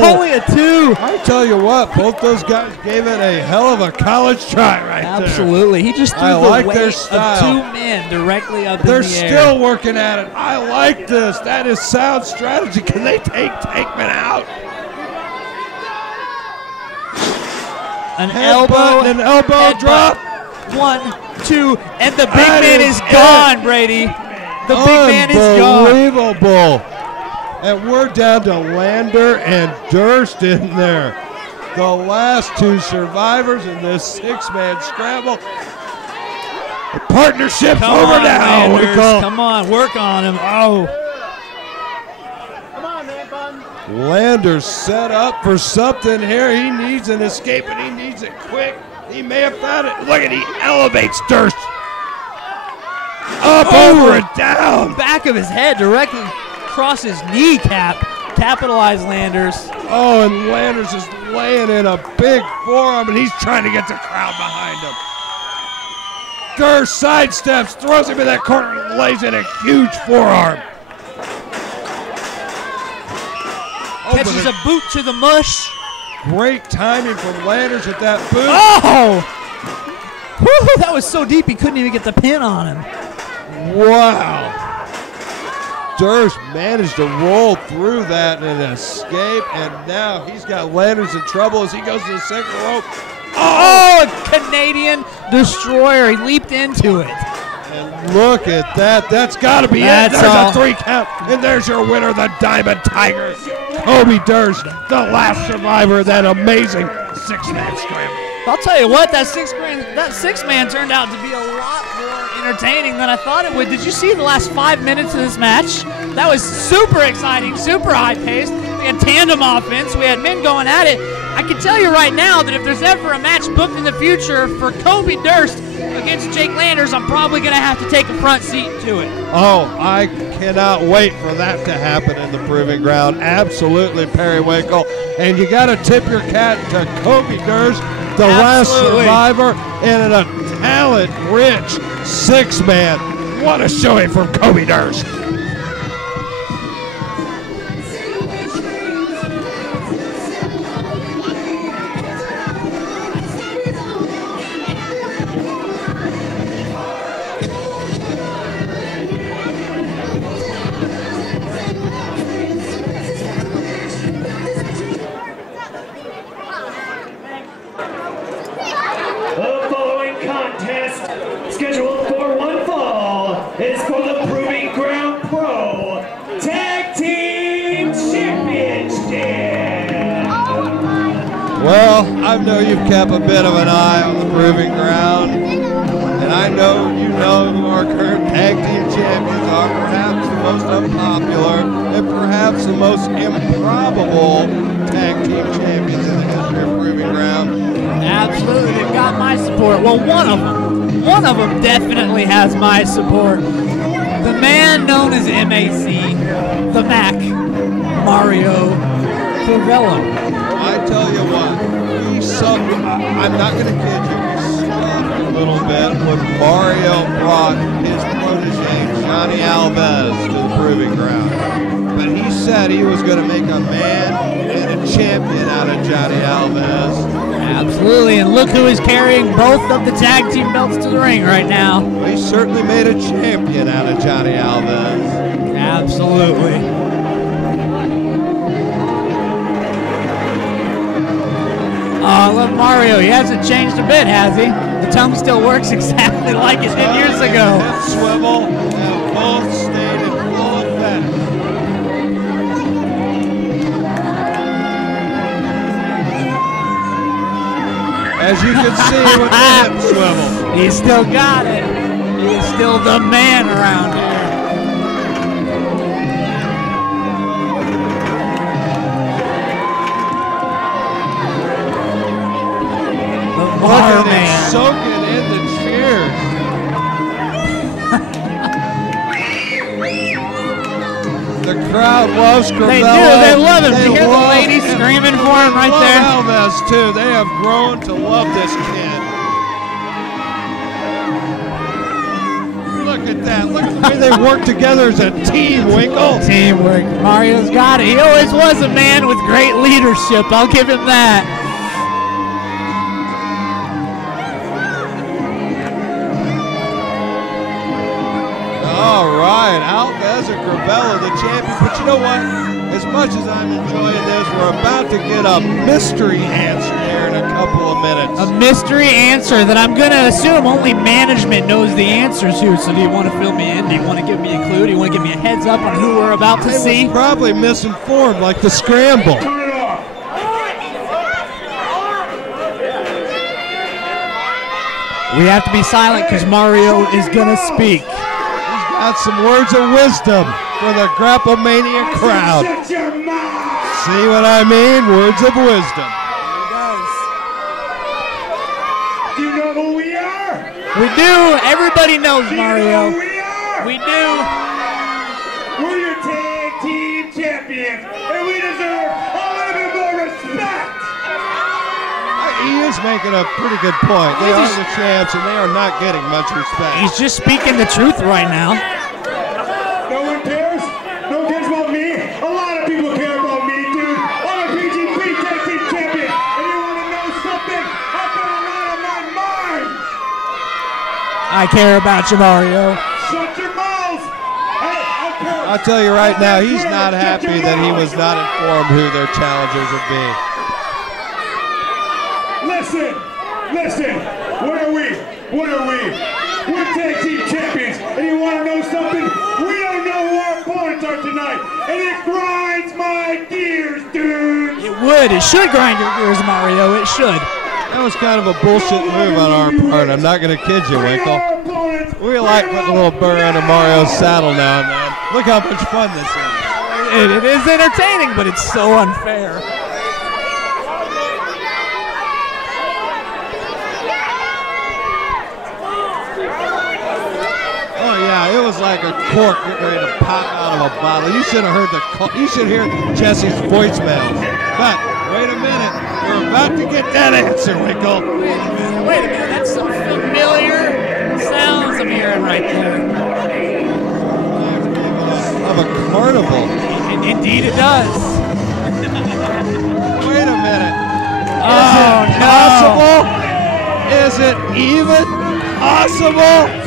Only a 2. I tell you what, both those guys gave it a hell of a college try right there. Absolutely. He just threw I the like weight their of style. 2 men directly up They're in the air. still working at it. I like this. That is sound strategy. Can they take Tankman out? An Headbutt, an elbow headbutt. drop. 1, 2, and the big That man is is gone, Brady. The big man is gone. Unbelievable. And we're down to Lander and Durst in there. The last 2 survivors in this 6-man scramble. The partnership's Come over on, now. Landers. Come on, work on him. Oh. Come on, man bun. Lander's set up for something here. He needs an escape, and he needs it quick. He may have found it. Look at he elevates Durst. Up, over, and down. Back of his head directly across his kneecap. Capitalize Landers. Oh, and Landers is laying in a big forearm, and he's trying to get the crowd behind him. Durst sidesteps, throws him in that corner, and lays in a huge forearm. Catches a boot to the mush. Great timing from Landers with that boot. Oh! Woo, that was so deep he couldn't even get the pin on him. Wow. Durst managed to roll through that and escape, and now he's got Landers in trouble as he goes to the second rope. Oh, a Canadian destroyer. He leaped into it. And look at that. That's got to be That's it. There's all. a 3 count, and there's your winner, the Diamond Tiger, Kobe Durst, the last survivor of that amazing 6-man scramble. I'll tell you what, that 6-man turned out to be a lot more entertaining than I thought it would. Did you see the last 5 minutes of this match? That was super exciting, super high-paced. We had tandem offense. We had men going at it. I can tell you right now that if there's ever a match booked in the future for Kobe Durst against Jake Landers, I'm probably going to have to take a front seat to it. Oh, I cannot wait for that to happen in the Proving Ground. Absolutely, Perry Winkle. And you got to tip your cap to Kobe Durst, the last survivor, and a talent-rich 6-man. What a showing from Kobe Durst. The following contest, scheduled for one fall, is for the Proving Ground Pro Tag Team Championship. Well, I know you've kept a bit of an eye on the Proving Ground, and I know you know who our current tag team champions are, perhaps the most unpopular and perhaps the most improbable tag team champions in the history of Proving Ground. Absolutely, they've got my support. Well, one of them definitely has my support. The man known as MAC, the Mac, Mario Crivello. I tell you what, I'm not going to kid you, we suffered a little bit when Mario brought his protege, Johnny Alves, to the Proving Ground. But he said he was going to make a man and a champion out of Johnny Alves. Absolutely, and look who is carrying both of the tag team belts to the ring right now. Well, he certainly made a champion out of Johnny Alves. Absolutely. Oh, I love Mario. He hasn't changed a bit, has he? The tongue still works exactly like it did years ago. Hip swivel and both stayed in full effect. As you can see with the hip swivel. He's still got it. He's still the man around here. The Look bar at man. him soaking in the cheers. The The crowd loves Crivello. They do. They love him. Did you hear the ladies screaming for him right there? Alves, too. They have grown to love this kid. Look at that. Look at the way they work together as a team, Winkle. Teamwork. Mario's got it. He always was a man with great leadership. I'll give him that. All right, Alves and Crivello, the champion. But you know what? As much as I'm enjoying this, we're about to get a mystery answer here in a couple of minutes. A mystery answer that I'm going to assume only management knows the answer to. So do you want to fill me in? Do you want to give me a clue? Do you want to give me a heads up on who we're about to see? Probably misinformed, like the scramble. We have to be silent because Mario is going to speak. Got some words of wisdom for the Grapplemania crowd. See what I mean? Words of wisdom. He does. Do you know who we are? We do. Everybody knows Mario. Do you know who we are? We do. We're your tag team champions, and we deserve a little bit more respect. He is making a pretty good point. They are the champs, and they are not getting much respect. He's just speaking the truth right now. No one cares? No one cares about me? A lot of people care about me, dude. I'm a PGP tag team champion, and you want to know something? I've got a lot on my mind. I care about you, Mario. Shut your mouths. Hey, I'll tell you right now, he's not happy that he was not informed who their challengers would be. Listen, what are we? We're tag team champions, and you want to know something? We don't know who our opponents are tonight, and it grinds my gears, dude. It would. It should grind your gears, Mario. It should. That was kind of a bullshit move on our part. I'm not going to kid you, Winkle. We like putting a little burr under Mario's saddle now and then. Look how much fun this is. It is entertaining, but it's so unfair. Yeah, it was like a cork getting ready to pop out of a bottle. You should have heard you should hear Jesse's voicemails. But wait a minute, we're about to get that answer, Winkle. Wait a minute, that's some familiar sounds I'm hearing right there. Of a carnival. Indeed, it does. Wait a minute. Is it possible? Is it even possible?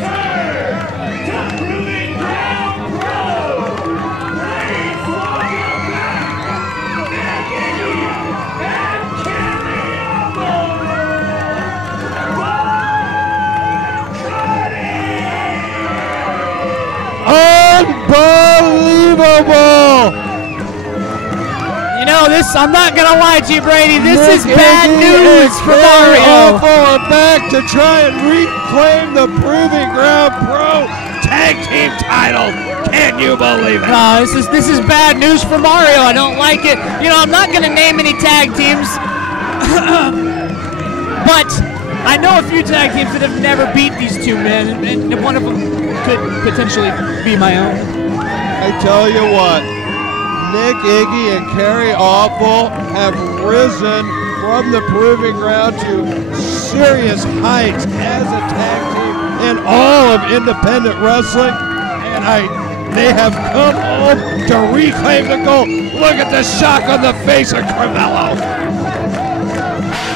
Unbelievable! You know, I'm not going to lie to you, Brady. This is bad news for Mario. Are back to try and reclaim the Proving Ground Pro Tag Team title. Can you believe it? No, this is bad news for Mario. I don't like it. You know, I'm not going to name any tag teams. But I know a few tag teams that have never beat these two men, and one of them could potentially be my own. I tell you what, Nick, Iggy, and Kerry Awful have risen from the Proving Ground to serious heights as a tag team in all of independent wrestling, and they have come home to reclaim the gold. Look at the shock on the face of Crivello.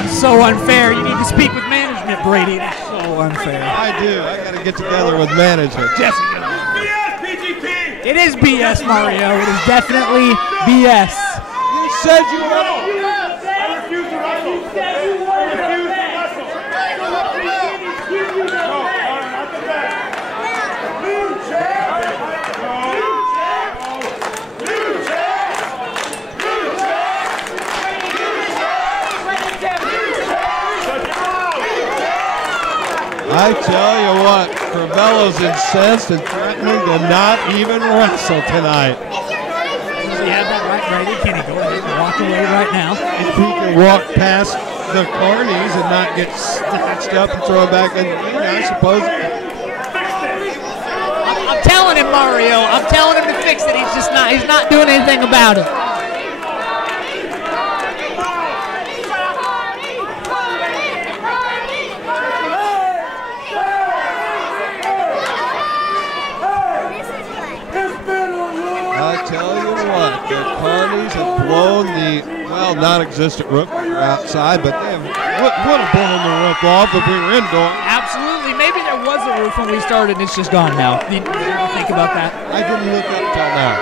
So unfair. You need to speak with management, Brady. That's so unfair. I do. I got to get together with management. Jesse. BS, PGP. It is BS, Mario. It is definitely BS. You said you were. I refuse to wrestle. You said you were. I refuse to wrestle. New champ. I tell you what, Crivello's incensed and threatening to not even wrestle tonight. Does he have that right, Brady? Can he go ahead and walk away right now? If he can walk past the Carnies and not get snatched up and thrown back in the ring, I suppose. I'm telling him, Mario. I'm telling him to fix it. He's not doing anything about it. I tell you what, the Carnies have blown the, well, non-existent roof outside, but they would have blown the roof off if we were indoors. Absolutely. Maybe there was a roof when we started and it's just gone now. Did you ever think about that? I didn't look up till now.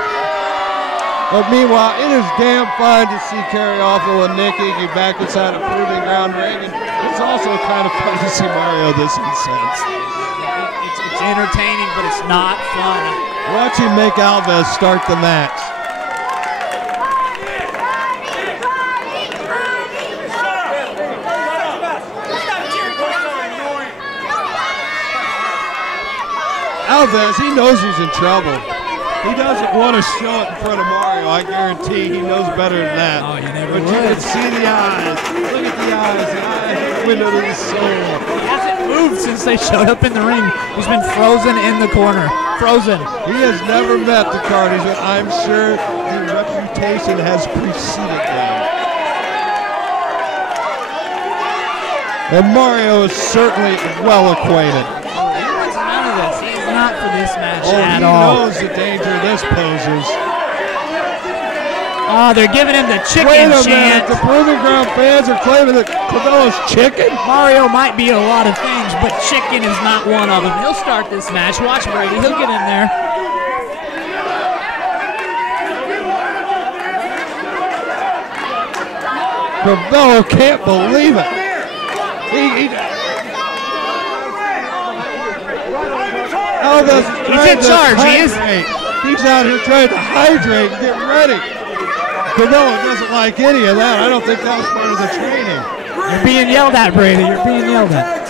But meanwhile, it is damn fun to see Carrie Awful and Nikki get back inside a proving ground ring. And it's also kind of fun to see Mario this incensed. It's entertaining, but it's not fun. Watch him make Alves start the match. Alves, he knows he's in trouble. He doesn't want to show it in front of Mario. I guarantee he knows better than that. Oh, you never But would. you can see the eyes. Look at the eyes. The eyes are the window to the soul. He hasn't moved since they showed up in the ring. He's been frozen in the corner. Frozen. He has never met the Carnies, but I'm sure the reputation has preceded them. And Mario is certainly well acquainted. He wants none of this. He's not for this match at He all. knows the danger this poses. Oh, they're giving him the chicken Wait a chant. minute, the Proving Ground fans are claiming that Crivello's chicken? Mario might be a lot of things, but chicken is not one of them. He'll start this match. Watch Brady. He'll get in there. Crivello can't believe it. Alves is He's in charge. He is. He's out here trying to hydrate and get ready. Crivello doesn't like any of that. I don't think that was part of the training. You're being yelled at, Brady. You're being yelled at.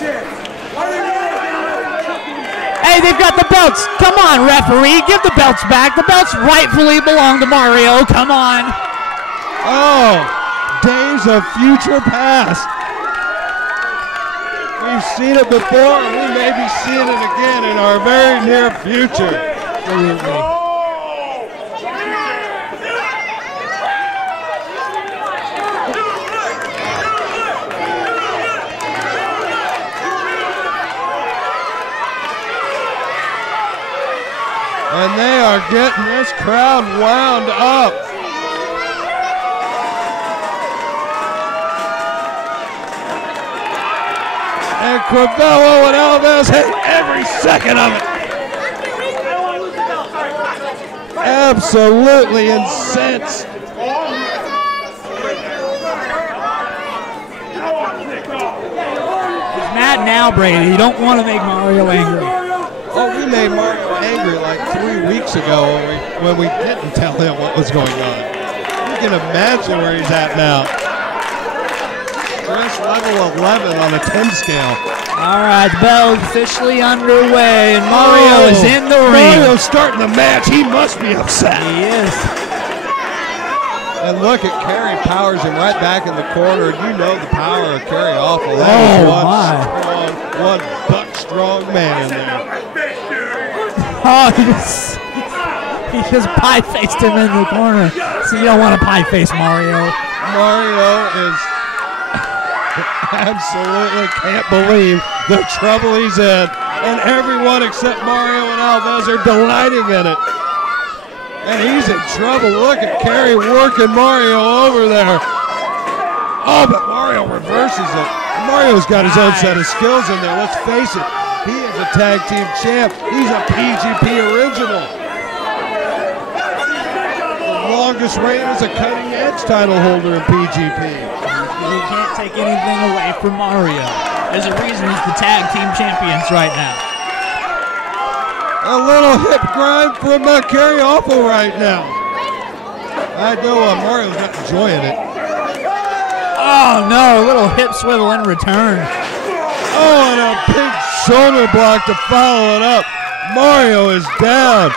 Hey, they've got the belts. Come on, referee. Give the belts back. The belts rightfully belong to Mario. Come on. Oh, days of future past. We've seen it before, and we may be seeing it again in our very near future. Absolutely. And they are getting this crowd wound up. And Crivello and Alves hate every second of it. Absolutely incensed. He's mad now, Brady. You don't want to make Mario angry. Oh, we made Mario angry like 3 weeks ago when we didn't tell him what was going on. You can imagine where he's at now. Stress level 11 on a 10 scale. All right, the bell is officially underway, and Mario is in the ring. Mario's starting the match. He must be upset. He is. And look at Carrie powers him right back in the corner. You know the power of Carrie Awful. That Oh, is my. one buck-strong man in there. Oh, he just pie-faced him in the corner. So you don't want to pie-face Mario. Mario is absolutely can't believe the trouble he's in. And everyone except Mario and Alves are delighting in it. And he's in trouble. Look at Carrie working Mario over there. Oh, but Mario reverses it. Mario's got his own set of skills in there. Let's face it. He is a tag team champ. He's a PGP original. The longest reign as a cutting edge title holder in PGP. You can't take anything away from Mario. There's a reason he's the tag team champions right now. A little hip grind from Carrie Awful right now. I know Mario's not enjoying it. Oh no, a little hip swivel in return. Oh, and a big shoulder block to follow it up. Mario is down,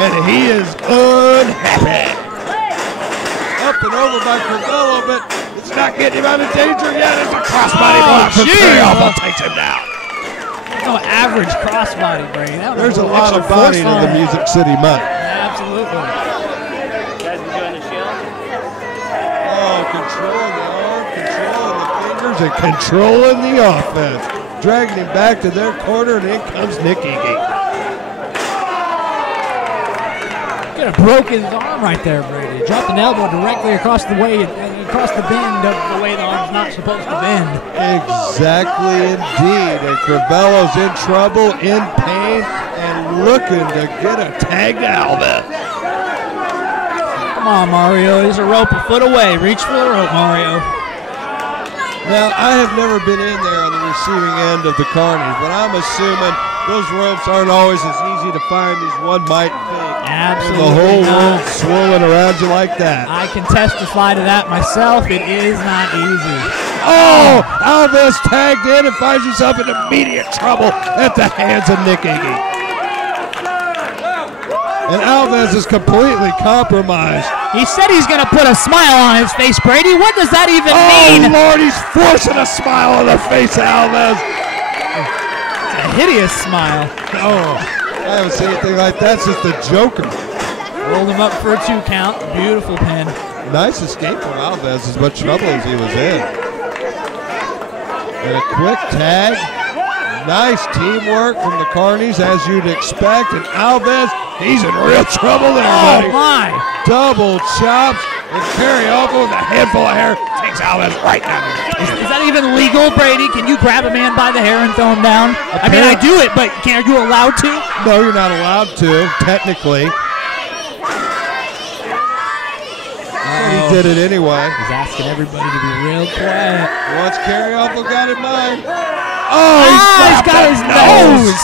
and he is unhappy. Up and over by Crivello, but it's not getting him out of danger yet. It's a crossbody block from Carrie Awful. Takes him down. No leverage crossbody, Brady. There's a lot of body to the Music City Mud. Absolutely. You guys enjoying the show? Oh, controlling the arm, controlling the fingers, and controlling the offense. Dragging him back to their corner, and in comes Nick Iggy. Could have broke his arm right there, Brady. Dropped an elbow directly across the way, across the bend of the way the arm's not supposed to bend. Exactly indeed. And Crivello's in trouble, in pain, and looking to get a tag to Alves. Come on, Mario. There's a rope a foot away. Reach for the rope, Mario. Now, I have never been in there on the receiving end of the Carnies, but I'm assuming those ropes aren't always as easy to find as one might think. Absolutely and the whole not. world swirling around you like that. I can testify to that myself. It is not easy. Oh, Alves tagged in and finds himself in immediate trouble at the hands of Nick Iggy. And Alves is completely compromised. He said he's going to put a smile on his face, Brady. What does that even Oh, mean? Lord, he's forcing a smile on the face of Alves. It's a hideous smile. Oh, I haven't seen anything like that since the Joker. Rolled him up for a 2 count. Beautiful pin. Nice escape from Alves, as much trouble as he was in. And a quick tag. Nice teamwork from the Carnies, as you'd expect. And Alves, he's in real trouble there, Oh, buddy. my. Double chops and carry over with a handful of hair. Takes Alves right down. Is that even legal, Brady? Can you grab a man by the hair and throw him down? I mean, I do it, but are you allowed to? No, you're not allowed to, technically. But he did it anyway. He's asking everybody to be real quiet. What's carry-off got in mind? Oh, He's got his nose.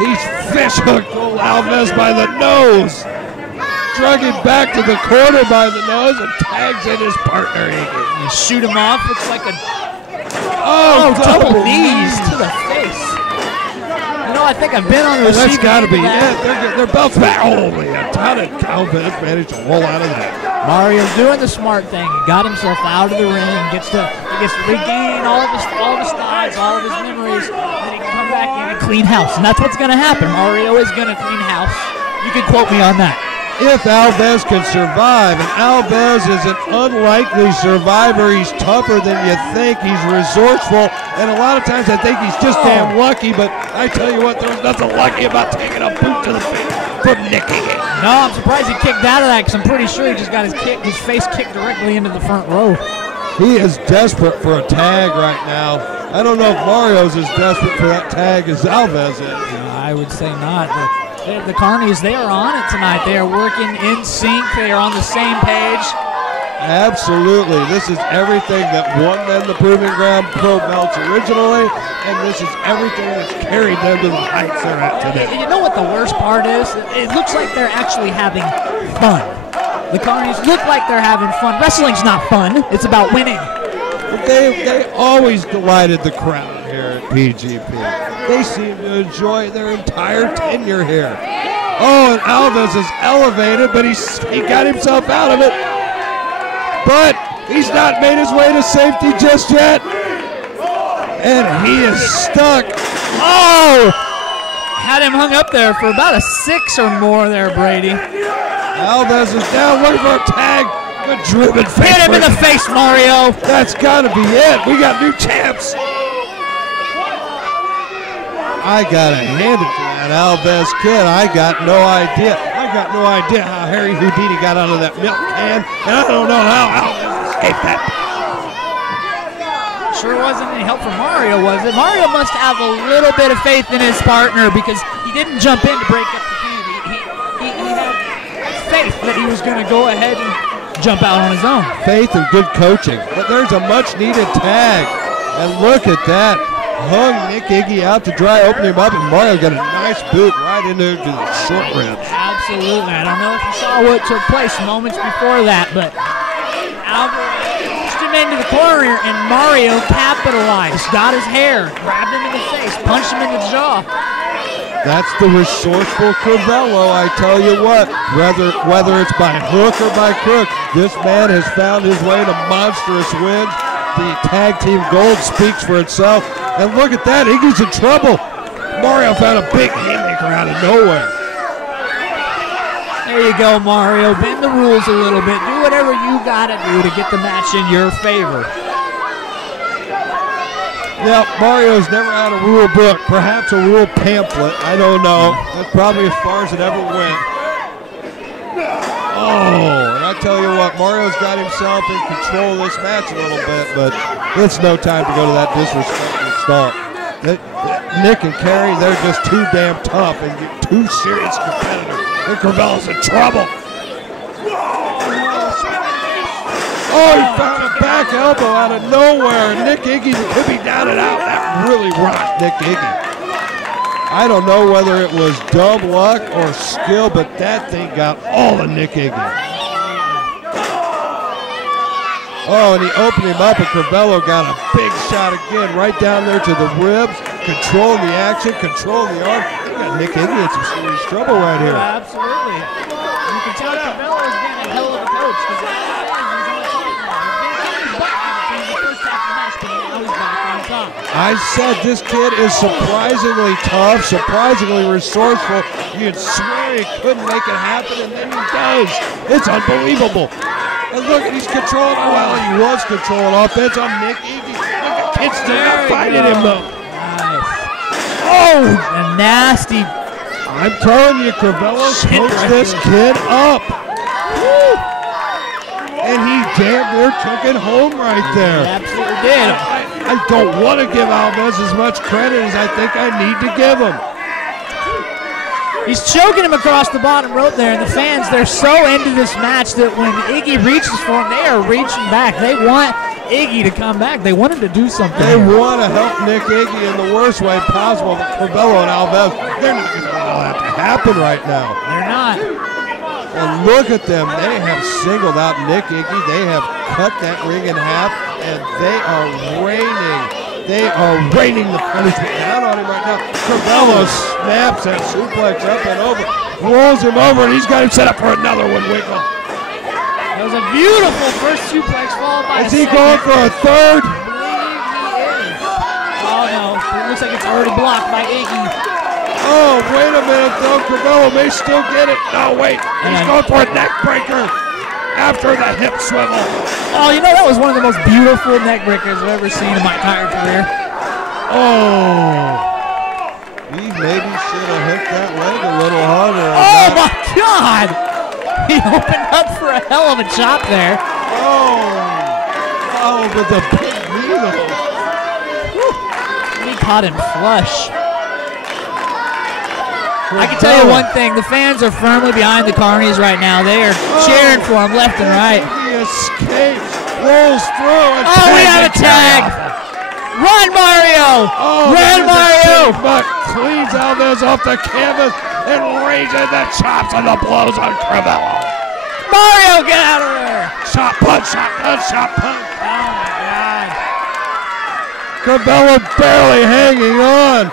He's fish-hooked old Alves by the nose. Drug him back to the corner by the nose and tags in his partner, Iggy. You shoot him off. Looks like a double knees to the face. You know, I think I've been on the Well, that's receiving got to end be of that. it. They're both back. Holy, how did Alves manage to roll out of that? Mario's doing the smart thing. He got himself out of the ring. Gets to regain all of his thoughts, all of his memories, and he can come back and clean house. And that's what's going to happen. Mario is going to clean house. You can quote me on that. If Alves can survive, and Alves is an unlikely survivor, he's tougher than you think, he's resourceful, and a lot of times I think he's just damn lucky, but I tell you what, there's nothing lucky about taking a boot to the face from Nick Iggy. No, I'm surprised he kicked out of that because I'm pretty sure he just got his face kicked directly into the front row. He is desperate for a tag right now. I don't know if Mario's as desperate for that tag as Alves is. I would say not. The Carnies, they are on it tonight. They are working in sync. They are on the same page. Absolutely. This is everything that won them the Proving Ground Pro belts originally, and this is everything that's carried them to the heights they're at today. You know what the worst part is? It looks like they're actually having fun. The Carnies look like they're having fun. Wrestling's not fun. It's about winning. But they always delighted the crowd here at PGP. They seem to enjoy their entire tenure here. Oh, and Alves is elevated, but he got himself out of it. But he's not made his way to safety just yet. And he is stuck. Oh! Had him hung up there for about a 6 or more there, Brady. Alves is down, looking for a tag. The driven face. Hit him in the face, Mario. That's got to be it. We got new champs. I got to hand it to that Alves kid. I got no idea. How Harry Houdini got out of that milk can, and I don't know how Alves escaped that. Sure wasn't any help from Mario, was it? Mario must have a little bit of faith in his partner because he didn't jump in to break up the feud. He had faith that he was going to go ahead and jump out on his own. Faith and good coaching. But there's a much-needed tag, and look at that. Hung Nick Iggy out to dry, open him up, and Mario got a nice boot right into the short ribs. Absolutely. I don't know if you saw what took place moments before that, but Alves pushed him into the corner, and Mario capitalized. Got his hair, grabbed him in the face, punched him in the jaw. That's the resourceful Crivello, I tell you what. Whether it's by hook or by crook, this man has found his way to monstrous wins. The tag team gold speaks for itself. And look at that, Iggy's in trouble. Mario found a big haymaker out of nowhere. There you go, Mario. Bend the rules a little bit. Do whatever you gotta do to get the match in your favor. Yeah, Mario's never had a rule book, perhaps a rule pamphlet. I don't know. That's probably as far as it ever went. Oh, and I tell you what, Mario's got himself in control of this match a little bit, but it's no time to go to that disrespectful start. Nick and Kerry, they're just too damn tough and too serious competitors. And Crivello's in trouble. Oh, he found a back elbow out of nowhere. Nick Iggy could be down and out. That really rocked Nick Iggy. I don't know whether it was dumb luck or skill, but that thing got all of Nick Iggy. Oh, and he opened him up, and Crivello got a big shot again right down there to the ribs, controlling the action, controlling the arm. You got Nick Iggy in some serious trouble right here. Absolutely. You can tell Crivello's been a hell of a coach because he's I said this kid is surprisingly tough, surprisingly resourceful. You'd swear he couldn't make it happen, and then he does. It's unbelievable. And look, he's controlling. Well, he was controlling offense on Nick Iggy. Look, the kid's still not fighting him, though. Nice. Oh, a nasty. I'm telling you, Crivello's coached this kid up. Woo. And he damn near took it home right there. He absolutely did. I don't want to give Alves as much credit as I think I need to give him. He's choking him across the bottom rope there, and the fans, they're so into this match that when Iggy reaches for him, they are reaching back. They want Iggy to come back. They want him to do something. They want to help Nick Iggy in the worst way possible. But Crivello and Alves, they're not going to allow that to happen right now. They're not. And look at them. They have singled out Nick Iggy. They have cut that ring in half, and they are raining. They are raining the punishment down on him right now. Crivello snaps that suplex up and over, rolls him over, and he's got him set up for another one, Winkle. That was a beautiful first suplex followed by Is he going for a third? I believe he is. Oh no, it looks like it's already blocked by Iggy. Oh, wait a minute, though. Crivello may still get it. No, wait. He's going for a neck breaker after the hip swivel. Oh, you know, that was one of the most beautiful neck breakers I've ever seen in my entire career. Oh. He maybe should have hit that leg a little harder. Oh, my God. He opened up for a hell of a chop there. Oh, with the big needle. He caught him flush. I can tell you one thing, the fans are firmly behind the Carnies right now. They are cheering for him left and right. He escapes, rolls through, and we have a tag. Run, Mario! Run, Mario! But cleans Alves off the canvas and raises the chops and the blows on Crivello. Mario, get out of there! Shot punch, shot punch, shot punch. Oh, my God. Crivello barely hanging on.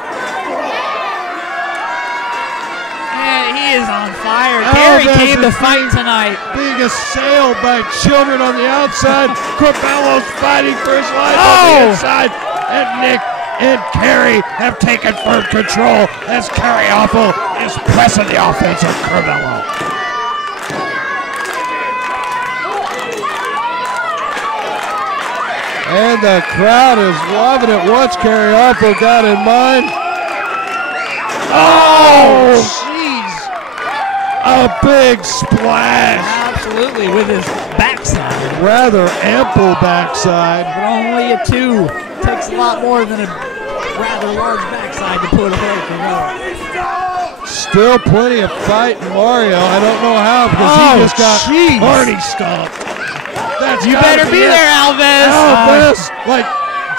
He is on fire. Kerry came to fight tonight. Being assailed by children on the outside. Crivello's fighting for his life on the inside. And Nick and Kerry have taken firm control as Kerry Awful is pressing the offense on Crivello. And the crowd is loving it. What's Kerry Awful got in mind? Oh! A big splash. Absolutely, with his backside. Rather ample backside. But only a 2. Takes a lot more than a rather large backside to put away Crivello. Still plenty of fight in Mario. I don't know how because he just got Carney stomped. You better be there, Alves. Alves, like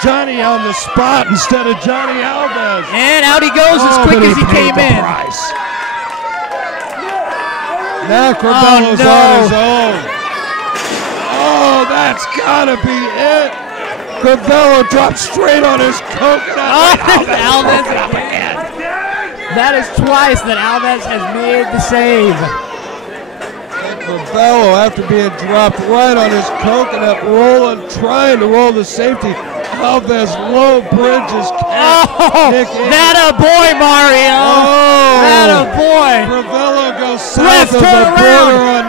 Johnny on the spot instead of Johnny Alves. And out he goes as quick as he came in. Price. Now Crivello's on his own. Oh, that's gotta be it. Crivello dropped straight on his coconut. Alves again. That is twice that Alves has made the save. Crivello, after being dropped right on his coconut, trying to roll the safety, Alves low bridges. That a boy, Mario. That a boy. Crivello goes south of the border on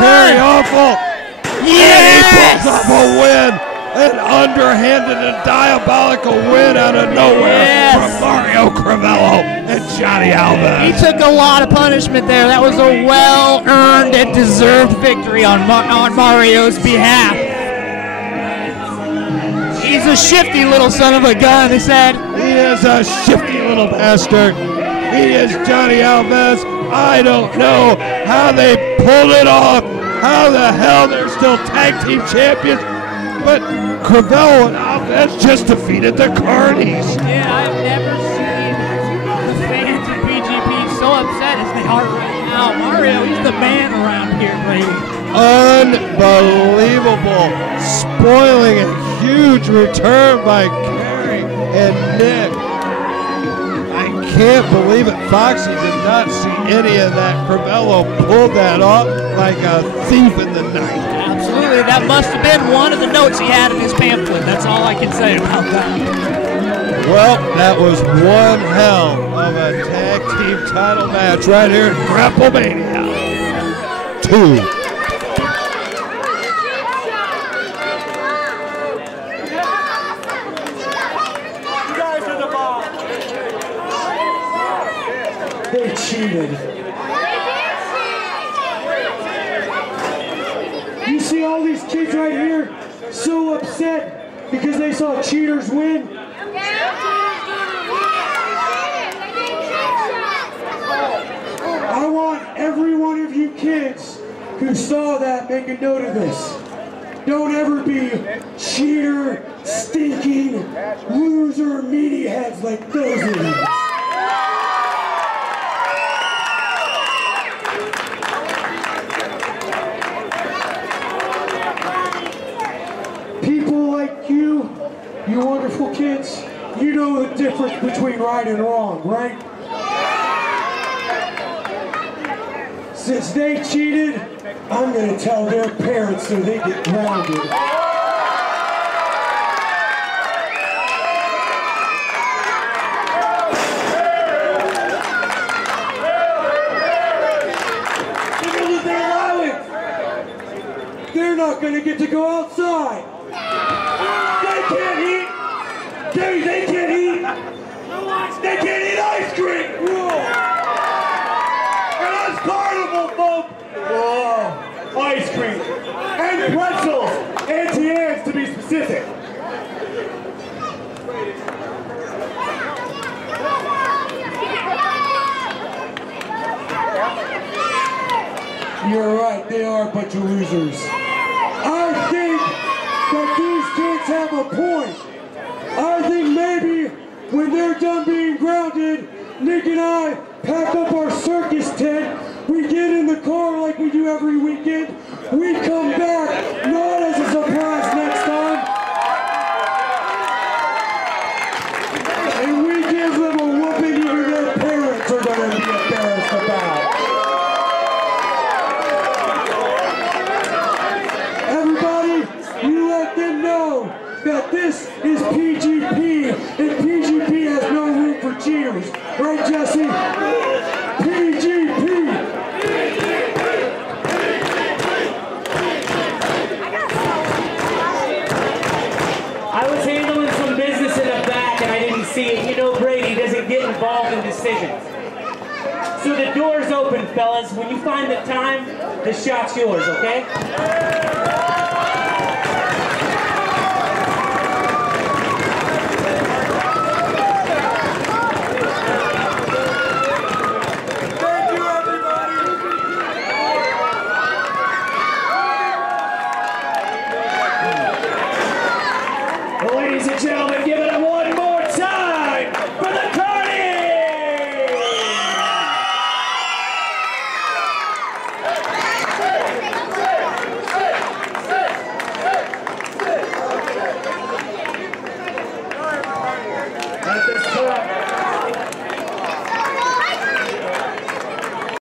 very awful. Yes! And he pulls off a win. An underhanded and diabolical win out of nowhere from Mario Crivello and Johnny Alves. He took a lot of punishment there. That was a well-earned and deserved victory on Mario's behalf. He's a shifty little son of a gun, he said. He is a shifty little bastard. He is Johnny Alves. I don't know how they pulled it off. How the hell they're still tag team champions. But Crivello and Alves just defeated the Carnies. Yeah, I've never seen the fans of BGP so upset as they are right now. Mario, he's the man around here, Brady. Unbelievable. Spoiling a huge return by Gary and Nick. I can't believe it. Foxy did not see any of that. Crivello pulled that off like a thief in the night. Absolutely, that must have been one of the notes he had in his pamphlet. That's all I can say about that. Well, that was one hell of a tag team title match right here in Grapplemania 2. They cheated. You see all these kids right here so upset because they saw cheaters win? I want every one of you kids who saw that make a note of this. Don't ever be cheater, stinking, loser, meaty heads like those idiots. People like you wonderful kids, you know the difference between right and wrong, right? Since they cheated, I'm going to tell their parents so they get grounded. Because they're allowing, they're not going to get to go outside. They can't eat. They can't eat. They can't eat ice cream. Whoa. And that's carnival, folks. Whoa. Ice cream. And pretzels. Auntie Anne's, to be specific. You're right. They are a bunch of losers. I think that these kids have a point. I think maybe when they're done being grounded, Nick and I pack up our circus tent, we get in the car like we do every weekend, we come back, not as a surprise next time, and we give them a whooping even their parents are going to be embarrassed about. That this is PGP, and PGP has no room for cheaters. Right, Jesse? PGP! I was handling some business in the back and I didn't see it. You know Brady doesn't get involved in decisions. So the door's open, fellas. When you find the time, the shot's yours, okay?